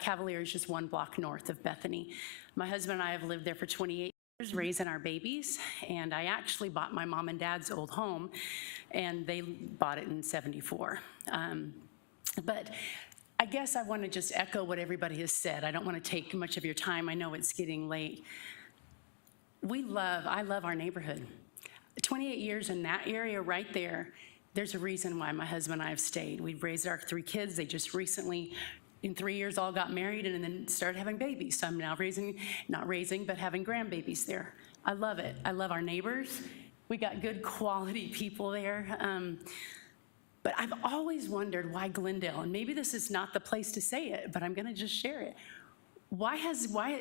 Cavalier is just one block north of Bethany. My husband and I have lived there for 28 years, raising our babies, and I actually bought my mom and dad's old home, and they bought it in 74. But I guess I want to just echo what everybody has said. I don't want to take much of your time. I know it's getting late. I love our neighborhood. 28 years in that area right there, there's a reason why my husband and I have stayed. We've raised our 3 kids. They just recently, in 3 years, all got married and then started having babies. So I'm now having grandbabies there. I love it. I love our neighbors. We got good quality people there. But I've always wondered why Glendale, and maybe this is not the place to say it, but I'm gonna just share it. Why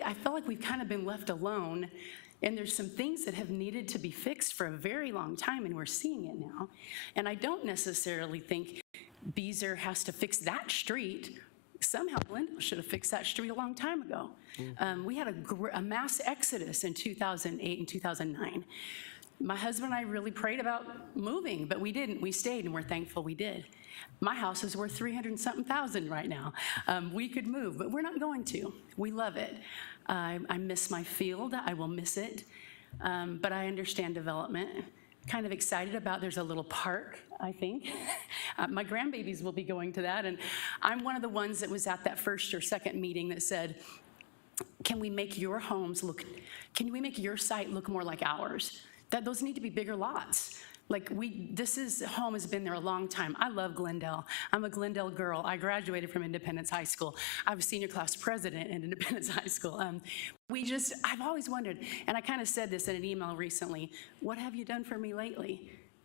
I feel like we've kind of been left alone, and there's some things that have needed to be fixed for a very long time, and we're seeing it now. And I don't necessarily think Beezer has to fix that street. Somehow Glendale should have fixed that street a long time ago. We had a mass exodus in 2008 and 2009. My husband and I really prayed about moving, but we didn't. We stayed, and we're thankful we did. My house is worth 300-something thousand right now. We could move, but we're not going to. We love it. I miss my field. I will miss it. But I understand development. Kind of excited about, there's a little park, I think. My grandbabies will be going to that, and I'm one of the ones that was at that first or second meeting that said, can we make your homes look, can we make your site look more like ours? That those need to be bigger lots. Like home has been there a long time. I love Glendale. I'm a Glendale girl. I graduated from Independence High School. I was senior class president in Independence High School. I've always wondered, and I kind of said this in an email recently, what have you done for me lately?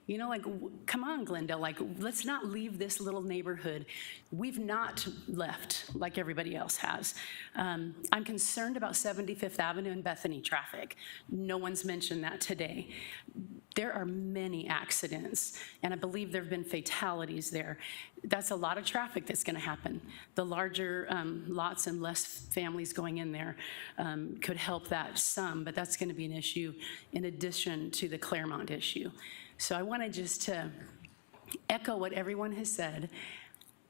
You know, like, come on, Glendale, like, let's not leave this little neighborhood. We've not left like everybody else has. I'm concerned about 75th Avenue and Bethany traffic. No one's mentioned that today. There are many accidents, and I believe there have been fatalities there. That's a lot of traffic that's gonna happen. The larger lots and less families going in there could help that some, but that's gonna be an issue in addition to the Claremont issue. So I wanted just to echo what everyone has said.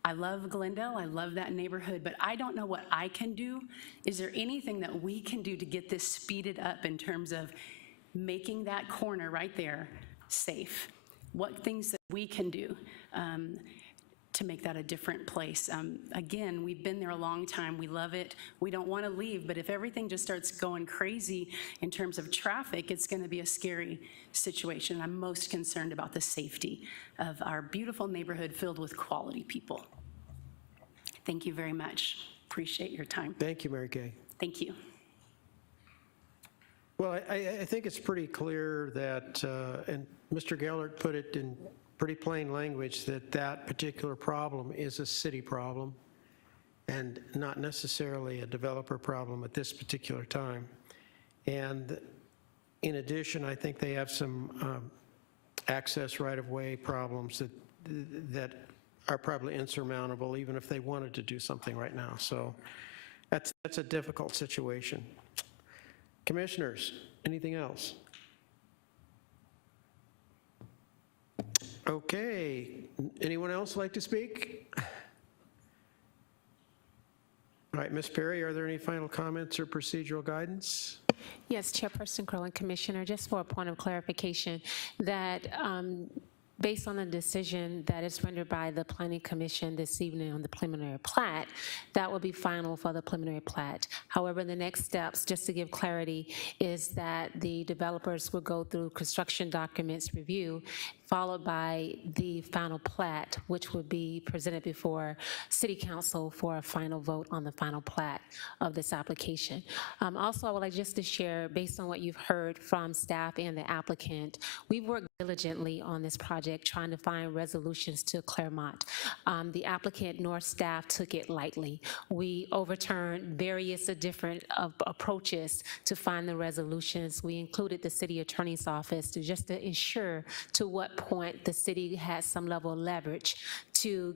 I love Glendale, I love that neighborhood, but I don't know what I can do. Is there anything that we can do to get this speeded up in terms of making that corner right there safe? What things that we can do to make that a different place? Again, we've been there a long time. We love it. We don't want to leave, but if everything just starts going crazy in terms of traffic, it's going to be a scary situation. I'm most concerned about the safety of our beautiful neighborhood filled with quality people. Thank you very much. Appreciate your time. Thank you, Mary Kay. Thank you. Well, I think it's pretty clear that, and Mr. Gellert put it in pretty plain language, that particular problem is a city problem and not necessarily a developer problem at this particular time. And in addition, I think they have some access right-of-way problems that are probably insurmountable even if they wanted to do something right now. So that's a difficult situation. Commissioners, anything else? Okay, anyone else like to speak? All right, Ms. Perry, are there any final comments or procedural guidance? Yes, Chairperson Crow and Commissioner, just for a point of clarification, that based on the decision that is rendered by the Planning Commission this evening on the preliminary plat, that will be final for the preliminary plat. However, the next steps, just to give clarity, is that the developers will go through construction documents review, followed by the final plat, which would be presented before City Council for a final vote on the final plat of this application. Also, I would like just to share, based on what you've heard from staff and the applicant, we've worked diligently on this project trying to find resolutions to Claremont. The applicant nor staff took it lightly. We overturned various different approaches to find the resolutions. We included the city attorney's office just to ensure to what point the city has some level of leverage to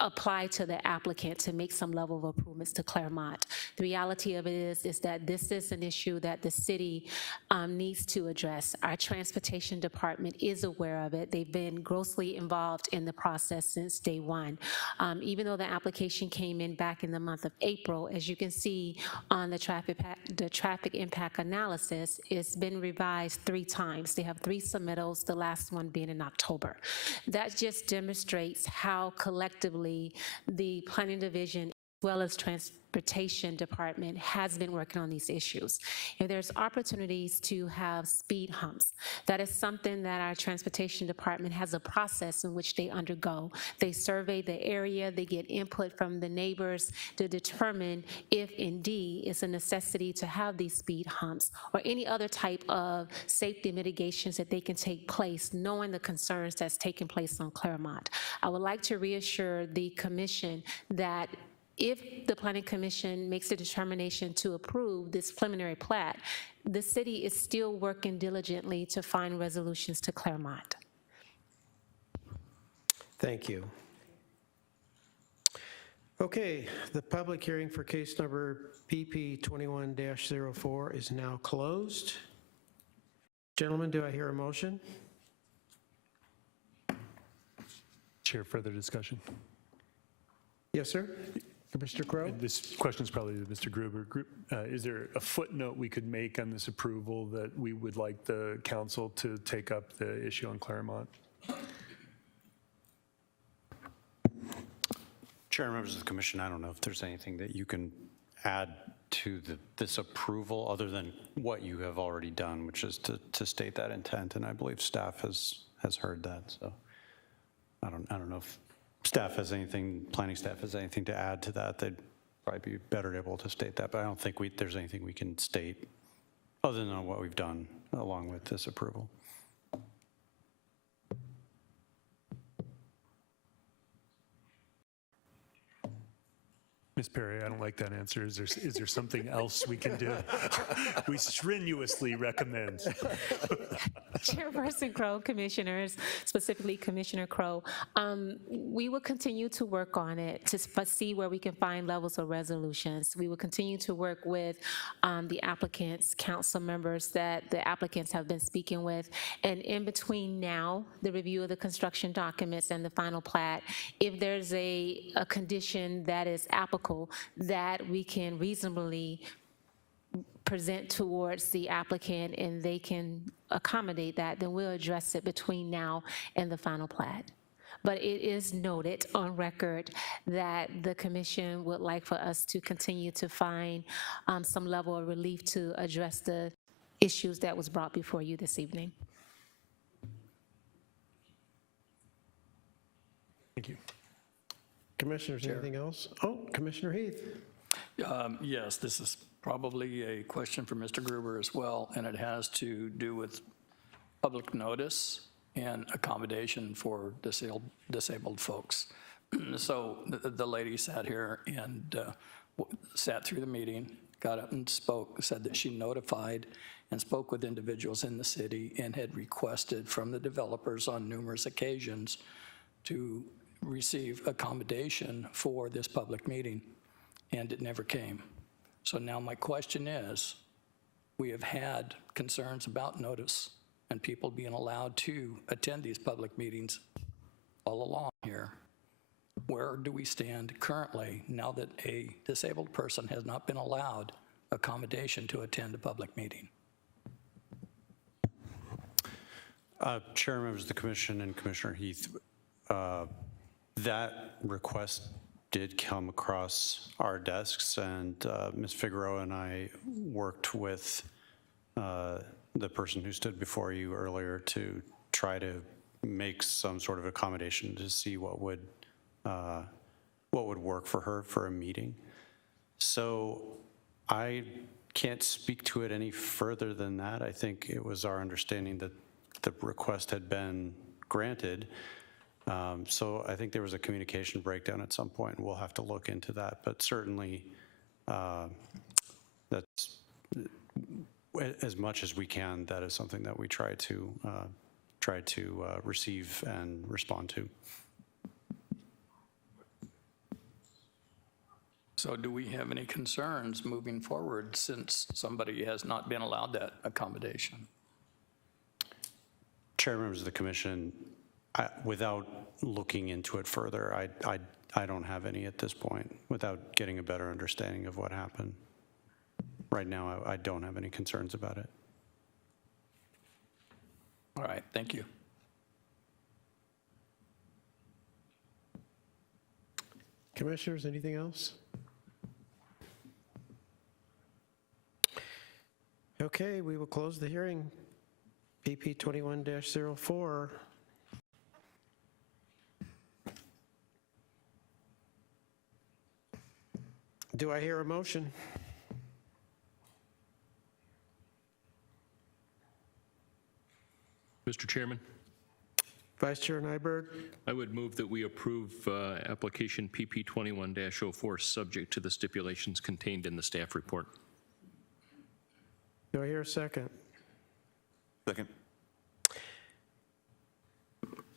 apply to the applicant to make some level of improvements to Claremont. The reality of it is that this is an issue that the city needs to address. Our transportation department is aware of it. They've been grossly involved in the process since day one. Even though the application came in back in the month of April, as you can see on the traffic impact analysis, it's been revised 3 times. They have 3 submittals, the last one being in October. That just demonstrates how collectively the planning division well as Transportation Department has been working on these issues. If there's opportunities to have speed humps, that is something that our Transportation Department has a process in which they undergo. They survey the area, they get input from the neighbors to determine if indeed it's a necessity to have these speed humps or any other type of safety mitigations that they can take place, knowing the concerns that's taking place on Claremont. I would like to reassure the commission that if the Planning Commission makes a determination to approve this preliminary plat, the city is still working diligently to find resolutions to Claremont. Thank you. Okay, the public hearing for case number PP 21-04 is now closed. Gentlemen, do I hear a motion? Chair, further discussion? Yes, sir. Mr. Crow? This question is probably to Mr. Gruber. Is there a footnote we could make on this approval that we would like the council to take up the issue on Claremont? Chair and members of the commission, I don't know if there's anything that you can add to this approval other than what you have already done, which is to state that intent, and I believe staff has heard that. So I don't know if staff has anything, planning staff has anything to add to that. They'd probably be better able to state that, but I don't think there's anything we can state other than what we've done along with this approval. Ms. Perry, I don't like that answer. Is there something else we can do? We strenuously recommend. Chairperson Crow, commissioners, specifically Commissioner Crow, we will continue to work on it to see where we can find levels of resolutions. We will continue to work with the applicants, council members that the applicants have been speaking with, and in between now, the review of the construction documents and the final plat, if there's a condition that is applicable that we can reasonably present towards the applicant and they can accommodate that, then we'll address it between now and the final plat. But it is noted on record that the commission would like for us to continue to find some level of relief to address the issues that was brought before you this evening. Thank you. Commissioners, anything else? Oh, Commissioner Heath. Yes, this is probably a question for Mr. Gruber as well, and it has to do with public notice and accommodation for disabled folks. So the lady sat here and sat through the meeting, got up and spoke, said that she notified and spoke with individuals in the city and had requested from the developers on numerous occasions to receive accommodation for this public meeting, and it never came. So now my question is, we have had concerns about notice and people being allowed to attend these public meetings all along here. Where do we stand currently now that a disabled person has not been allowed accommodation to attend a public meeting? Chair, members of the commission, and Commissioner Heath, that request did come across our desks, and Ms. Figueroa and I worked with the person who stood before you earlier to try to make some sort of accommodation to see what would work for her for a meeting. So I can't speak to it any further than that. I think it was our understanding that the request had been granted. So I think there was a communication breakdown at some point, and we'll have to look into that. But certainly, that's as much as we can. That is something that we try to receive and respond to. So do we have any concerns moving forward since somebody has not been allowed that accommodation? Chair, members of the commission, without looking into it further, I don't have any at this point without getting a better understanding of what happened. Right now, I don't have any concerns about it. All right, thank you. Commissioners, anything else? Okay, we will close the hearing. PP 21-04. Do I hear a motion? Mr. Chairman, Vice Chair Nyberg? I would move that we approve application PP 21-04, subject to the stipulations contained in the staff report. Do I hear a second? Second.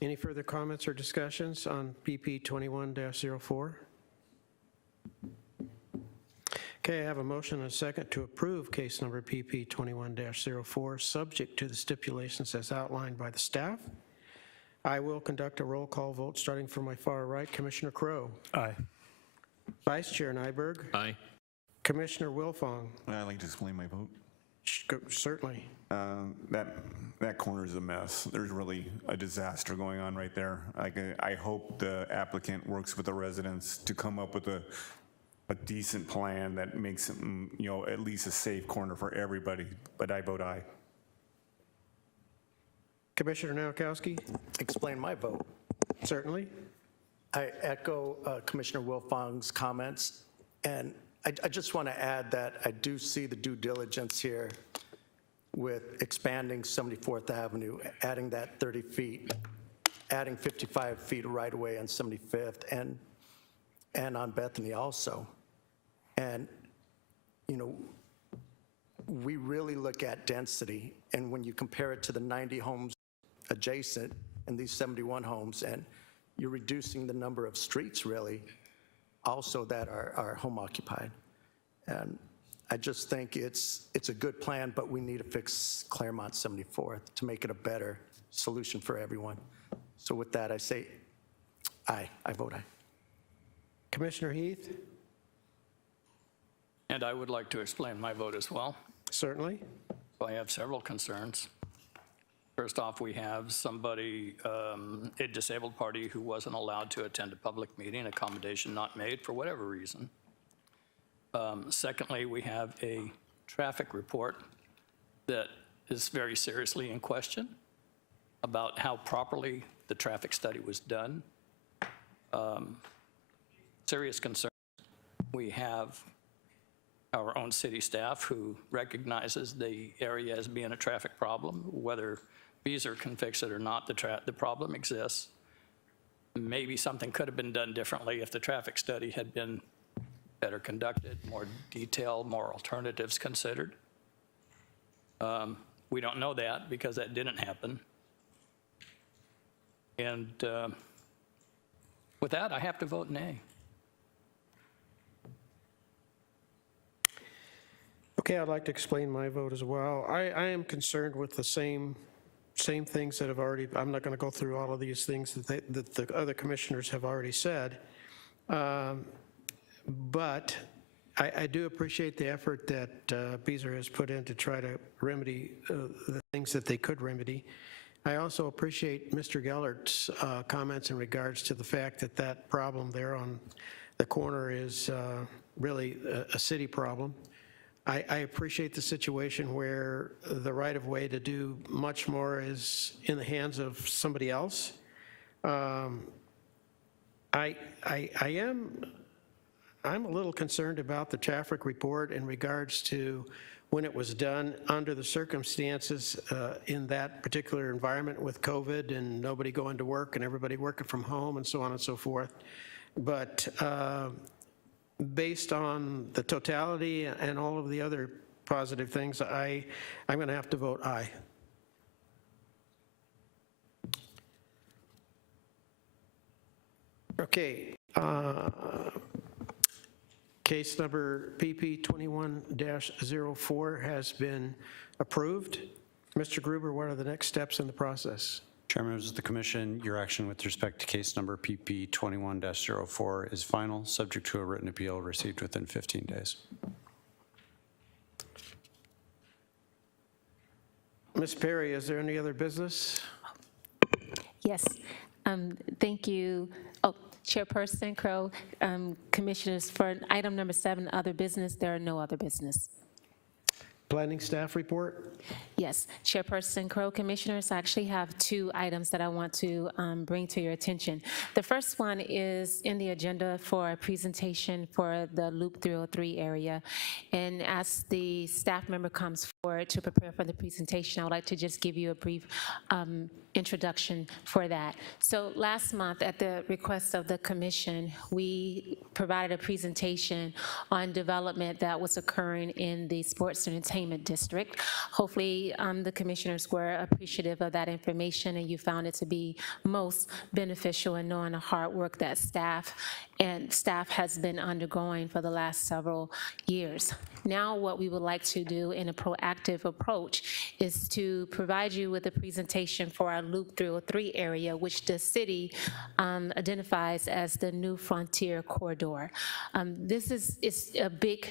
Any further comments or discussions on PP 21-04? Okay, I have a motion and a second to approve case number PP 21-04, subject to the stipulations as outlined by the staff. I will conduct a roll call vote starting from my far right. Commissioner Crowe. Aye. Vice Chair Nyberg. Aye. Commissioner Wilfong. I'd like to explain my vote. Certainly. That corner is a mess. There's really a disaster going on right there. I hope the applicant works with the residents to come up with a decent plan that makes it, at least a safe corner for everybody, but I vote aye. Commissioner Nowakowski? Explain my vote. Certainly. I echo Commissioner Wilfong's comments, and I just want to add that I do see the due diligence here with expanding 74th Avenue, adding that 30 feet, adding 55 feet right away on 75th, and on Bethany also. And, we really look at density, and when you compare it to the 90 homes adjacent and these 71 homes, and you're reducing the number of streets, really, also that are home occupied. And I just think it's a good plan, but we need to fix Claremont 74th to make it a better solution for everyone. So with that, I say aye. I vote aye. Commissioner Heath? And I would like to explain my vote as well. Certainly. I have several concerns. First off, we have somebody, a disabled party who wasn't allowed to attend a public meeting, accommodation not made for whatever reason. Secondly, we have a traffic report that is very seriously in question about how properly the traffic study was done. Serious concerns. We have our own city staff who recognizes the area as being a traffic problem. Whether Beazer can fix it or not, the problem exists. Maybe something could have been done differently if the traffic study had been better conducted, more detailed, more alternatives considered. We don't know that because that didn't happen. And with that, I have to vote nay. Okay, I'd like to explain my vote as well. I am concerned with the same things that have already, I'm not going to go through all of these things that the other commissioners have already said. But I do appreciate the effort that Beazer has put in to try to remedy the things that they could remedy. I also appreciate Mr. Gellert's comments in regards to the fact that that problem there on the corner is really a city problem. I appreciate the situation where the right-of-way to do much more is in the hands of somebody else. I'm a little concerned about the traffic report in regards to when it was done under the circumstances in that particular environment with COVID and nobody going to work and everybody working from home and so on and so forth. But based on the totality and all of the other positive things, I'm going to have to vote aye. Okay. Case number PP 21-04 has been approved. Mr. Gruber, what are the next steps in the process? Chairman, members of the commission, your action with respect to case number PP 21-04 is final, subject to a written appeal received within 15 days. Ms. Perry, is there any other business? Yes, thank you. Oh, Chairperson Crowe, Commissioners, for item number 7, other business, there are no other business. Planning staff report? Yes, Chairperson Crow, Commissioners, I actually have two items that I want to bring to your attention. The first one is in the agenda for a presentation for the Loop 303 area. And as the staff member comes forward to prepare for the presentation, I would like to just give you a brief introduction for that. So last month, at the request of the commission, we provided a presentation on development that was occurring in the Sports Entertainment District. Hopefully, the commissioners were appreciative of that information and you found it to be most beneficial in knowing the hard work that staff has been undergoing for the last several years. Now what we would like to do in a proactive approach is to provide you with a presentation for our Loop 303 area, which the city identifies as the New Frontier Corridor. This is a big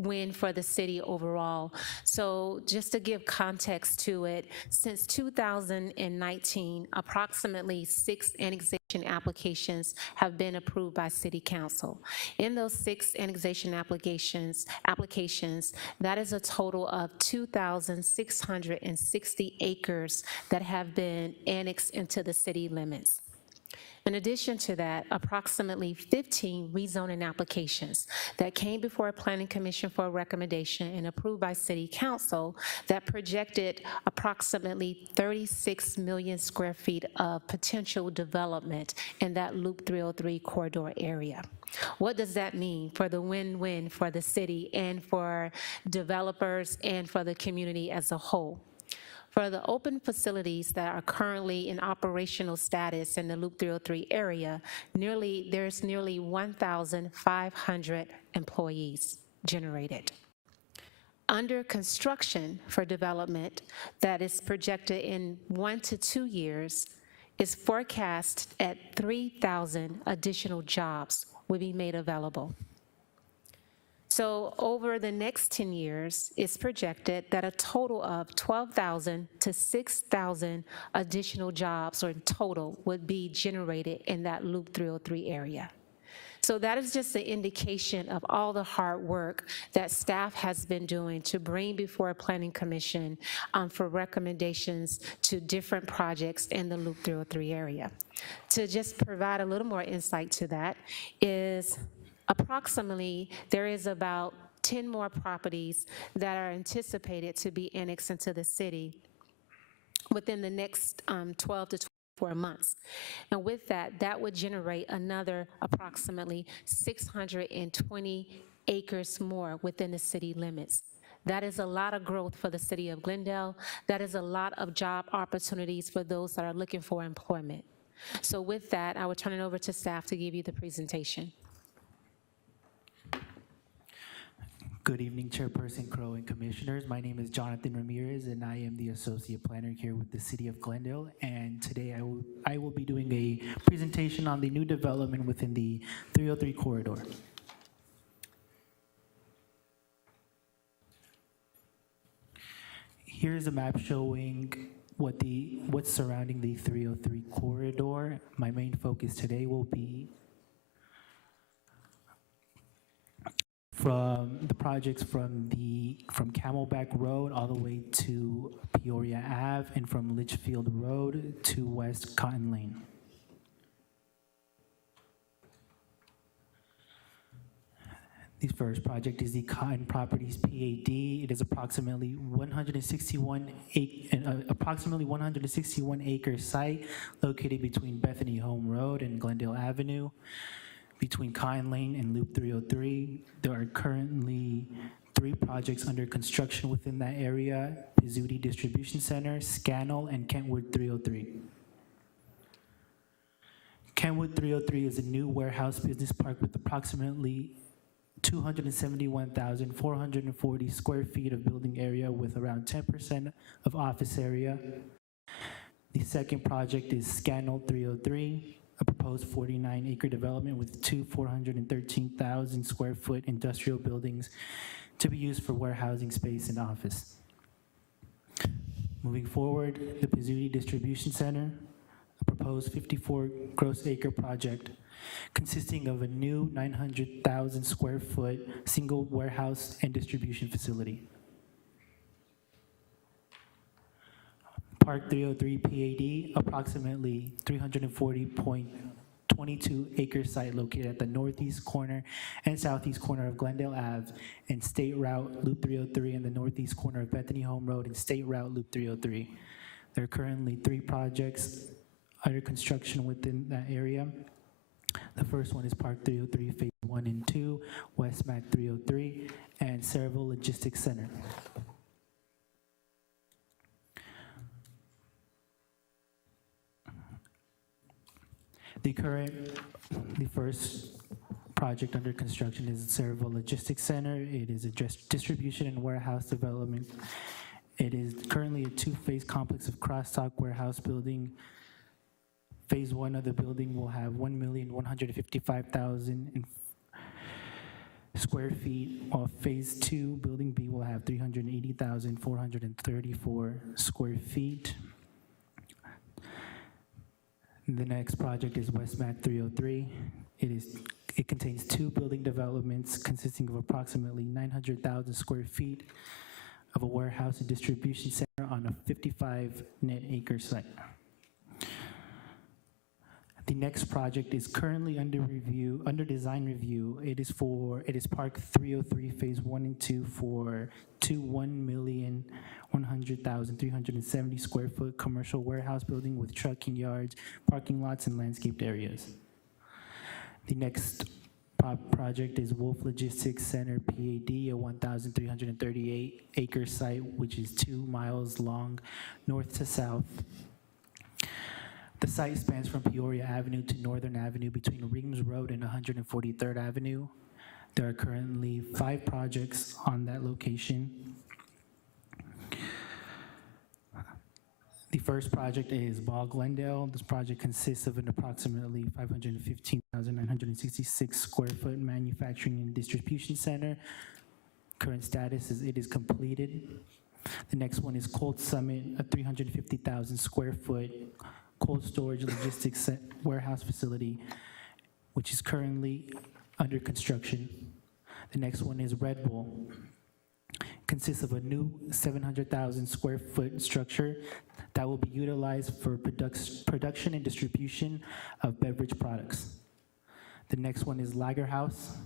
win for the city overall. So just to give context to it, since 2019, approximately 6 annexation applications have been approved by City Council. In those 6 annexation applications, that is a total of 2,660 acres that have been annexed into the city limits. In addition to that, approximately 15 rezoning applications that came before a planning commission for a recommendation and approved by City Council that projected approximately 36 million square feet of potential development in that Loop 303 corridor area. What does that mean for the win-win for the city and for developers and for the community as a whole? For the open facilities that are currently in operational status in the Loop 303 area, there's nearly 1,500 employees generated. Under construction for development that is projected in 1 to 2 years is forecast at 3,000 additional jobs will be made available. So over the next 10 years, it's projected that a total of 12,000 to 6,000 additional jobs or in total would be generated in that Loop 303 area. So that is just an indication of all the hard work that staff has been doing to bring before a planning commission for recommendations to different projects in the Loop 303 area. To just provide a little more insight to that is approximately, there is about 10 more properties that are anticipated to be annexed into the city within the next 12 to 24 months. And with that, that would generate another approximately 620 acres more within the city limits. That is a lot of growth for the city of Glendale. That is a lot of job opportunities for those that are looking for employment. So with that, I will turn it over to staff to give you the presentation. Good evening, Chairperson Crow and Commissioners. My name is Jonathan Ramirez, and I am the Associate Planner here with the City of Glendale. And today I will be doing a presentation on the new development within the 303 corridor. Here's a map showing what's surrounding the 303 corridor. My main focus today will be from the projects from Camelback Road all the way to Peoria Ave and from Litchfield Road to West Cotton Lane. The first project is the Cotton Properties PAD. It is approximately 161 acre site located between Bethany Home Road and Glendale Avenue. Between Cotton Lane and Loop 303, there are currently 3 projects under construction within that area: Pizzuti Distribution Center, Scannell, and Kentwood 303. Kentwood 303 is a new warehouse business park with approximately 271,440 square feet of building area with around 10% of office area. The second project is Scannell 303. A proposed 49-acre development with 2 413,000 square foot industrial buildings to be used for warehousing space and office. Moving forward, the Pizzuti Distribution Center, a proposed 54 gross acre project consisting of a new 900,000 square foot single warehouse and distribution facility. Park 303 PAD, approximately 340.22 acre site located at the northeast corner and southeast corner of Glendale Ave and State Route Loop 303 and the northeast corner of Bethany Home Road and State Route Loop 303. There are currently 3 projects under construction within that area. The first one is Park 303 Phase 1 and 2, Westback 303, and Servo Logistics Center. The first project under construction is Servo Logistics Center. It is a distribution and warehouse development. It is currently a 2-phase complex of cross-dock warehouse building. Phase 1 of the building will have 1,155,000 square feet, while Phase 2, Building B, will have 380,434 square feet. The next project is Westback 303. It contains 2 building developments consisting of approximately 900,000 square feet of a warehouse and distribution center on a 55 net acre site. The next project is currently under design review. It is Park 303 Phase 1 and 2 for 1,100,370 square foot commercial warehouse building with trucking yards, parking lots, and landscaped areas. The next project is Wolf Logistics Center PAD, a 1,338 acre site, which is 2 miles long north to south. The site spans from Peoria Avenue to Northern Avenue between Reams Road and 143rd Avenue. There are currently 5 projects on that location. The first project is Ball Glendale. This project consists of an approximately 515,966 square foot manufacturing and distribution center. Current status is it is completed. The next one is Cold Summit, a 350,000 square foot cold storage logistics warehouse facility, which is currently under construction. The next one is Red Bull. Consists of a new 700,000 square foot structure that will be utilized for production and distribution of beverage products. The next one is Lager House.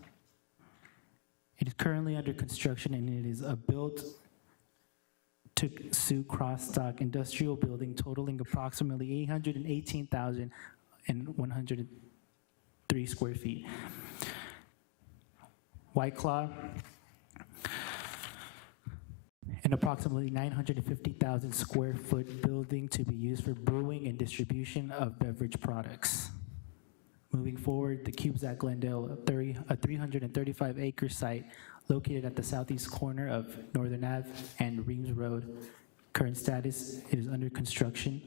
It is currently under construction and it is a built-to-suit cross-dock industrial building totaling approximately 818,103 square feet. White Claw, an approximately 950,000 square foot building to be used for brewing and distribution of beverage products. Moving forward, the Cubes at Glendale, a 335 acre site located at the southeast corner of Northern Ave and Reams Road. Current status, it is under construction.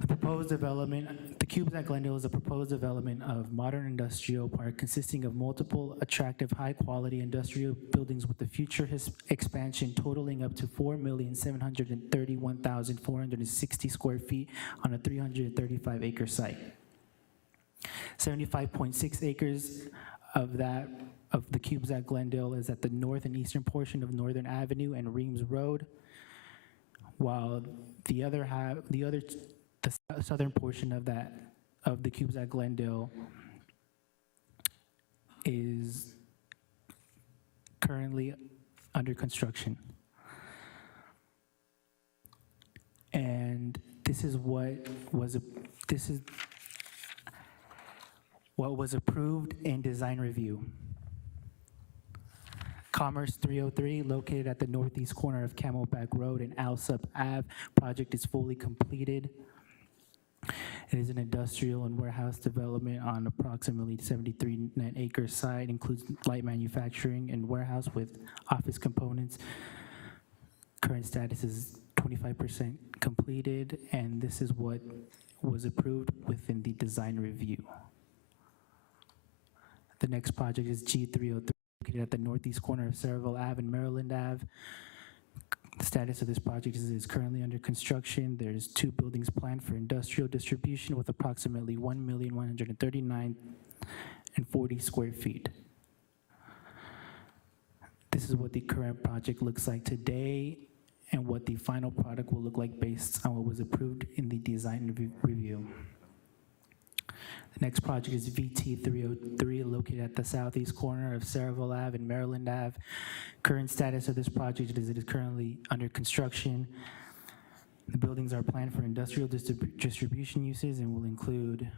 The proposed development, the Cubes at Glendale is a proposed development of modern industrial park consisting of multiple attractive high-quality industrial buildings with a future expansion totaling up to 4,731,460 square feet on a 335 acre site. 75.6 acres of the Cubes at Glendale is at the north and eastern portion of Northern Avenue and Reams Road, while the southern portion of the Cubes at Glendale is currently under construction. And this is what was approved in design review. Commerce 303, located at the northeast corner of Camelback Road and Alsup Ave, project is fully completed. It is an industrial and warehouse development on approximately 73 net acre site, includes light manufacturing and warehouse with office components. Current status is 25% completed, and this is what was approved within the design review. The next project is G303, located at the northeast corner of Servo Ave and Maryland Ave. The status of this project is it is currently under construction. There's 2 buildings planned for industrial distribution with approximately 1,139,040 square feet. This is what the current project looks like today, and what the final product will look like based on what was approved in the design review. The next project is VT 303, located at the southeast corner of Servo Ave and Maryland Ave. Current status of this project is it is currently under construction. The buildings are planned for industrial distribution uses and will include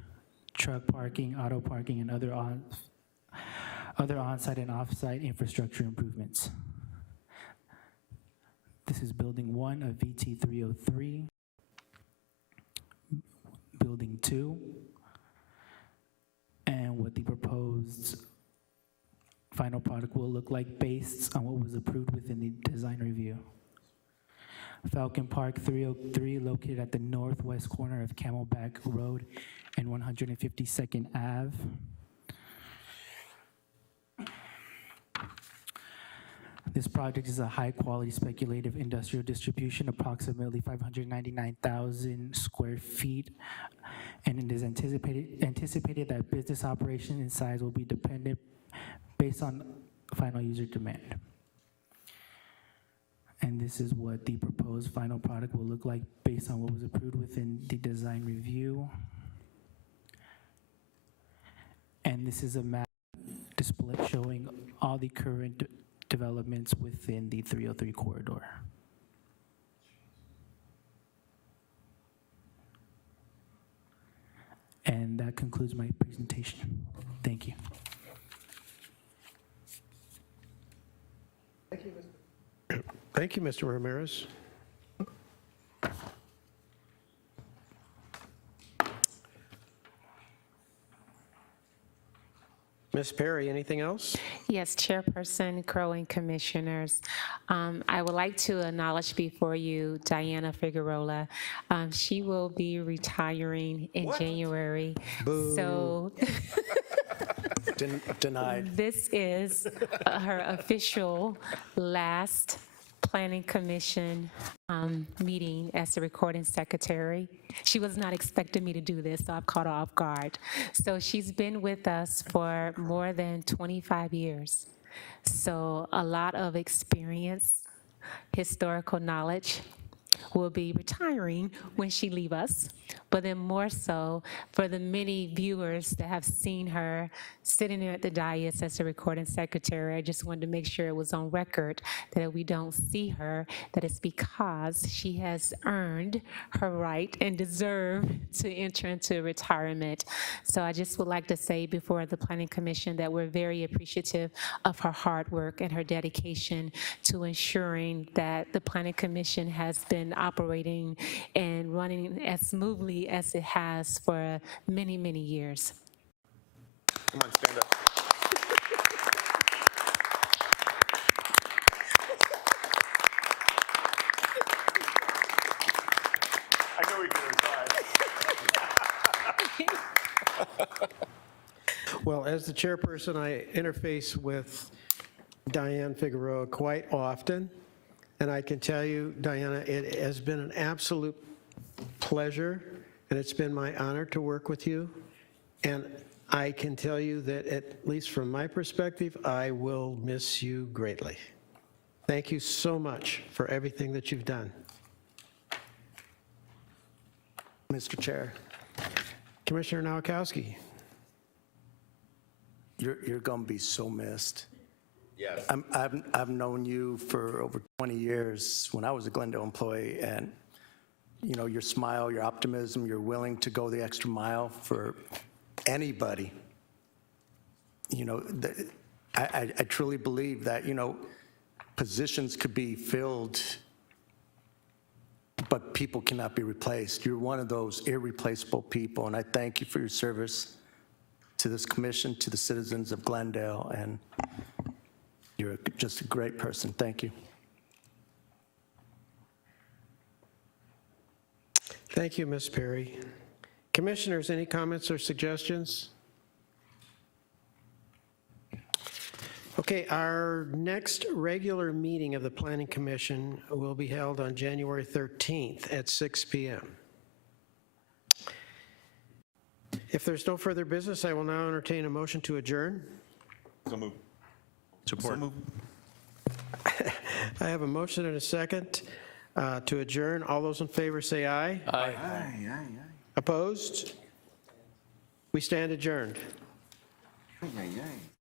truck parking, auto parking, and other on-site and off-site infrastructure improvements. This is building 1 of VT 303, building 2, and what the proposed final product will look like based on what was approved within the design review. Falcon Park 303, located at the northwest corner of Camelback Road and 152nd Ave. This project is a high-quality speculative industrial distribution, approximately 599,000 square feet, and it is anticipated that business operation and size will be dependent based on final user demand. And this is what the proposed final product will look like based on what was approved within the design review. And this is a map display showing all the current developments within the 303 corridor. And that concludes my presentation. Thank you. Thank you, Mr. Ramirez. Ms. Perry, anything else? Yes, Chairperson Crow and Commissioners. I would like to acknowledge before you Diana Figueroa. She will be retiring in January. Boo. So Denied. this is her official last Planning Commission meeting as the recording secretary. She was not expecting me to do this, so I've caught her off guard. So she's been with us for more than 25 years. So a lot of experience, historical knowledge, will be retiring when she leaves us, but then more so for the many viewers that have seen her sitting there at the dais as a recording secretary. I just wanted to make sure it was on record that if we don't see her, that it's because she has earned her right and deserved to enter into retirement. So I just would like to say before the Planning Commission that we're very appreciative of her hard work and her dedication to ensuring that the Planning Commission has been operating and running as smoothly as it has for many, many years. Come on, stand up. I know we could have tried. Well, as the chairperson, I interface with Diane Figueroa quite often, and I can tell you, Diana, it has been an absolute pleasure, and it's been my honor to work with you. And I can tell you that, at least from my perspective, I will miss you greatly. Thank you so much for everything that you've done. Mr. Chair, Commissioner Nowakowski. you're going to be so missed. Yes. I've known you for over 20 years when I was a Glendale employee, and you know, your smile, your optimism, you're willing to go the extra mile for anybody. You know, I truly believe that, you know, positions could be filled, but people cannot be replaced. You're one of those irreplaceable people, and I thank you for your service to this commission, to the citizens of Glendale, and you're just a great person. Thank you. Thank you, Ms. Perry. Commissioners, any comments or suggestions? Okay, our next regular meeting of the Planning Commission will be held on January 13th at 6 p.m. If there's no further business, I will now entertain a motion to adjourn. So move. Support. I have a motion and a second. to adjourn. All those in favor say aye. Aye. Opposed? We stand adjourned. Aye, aye, aye.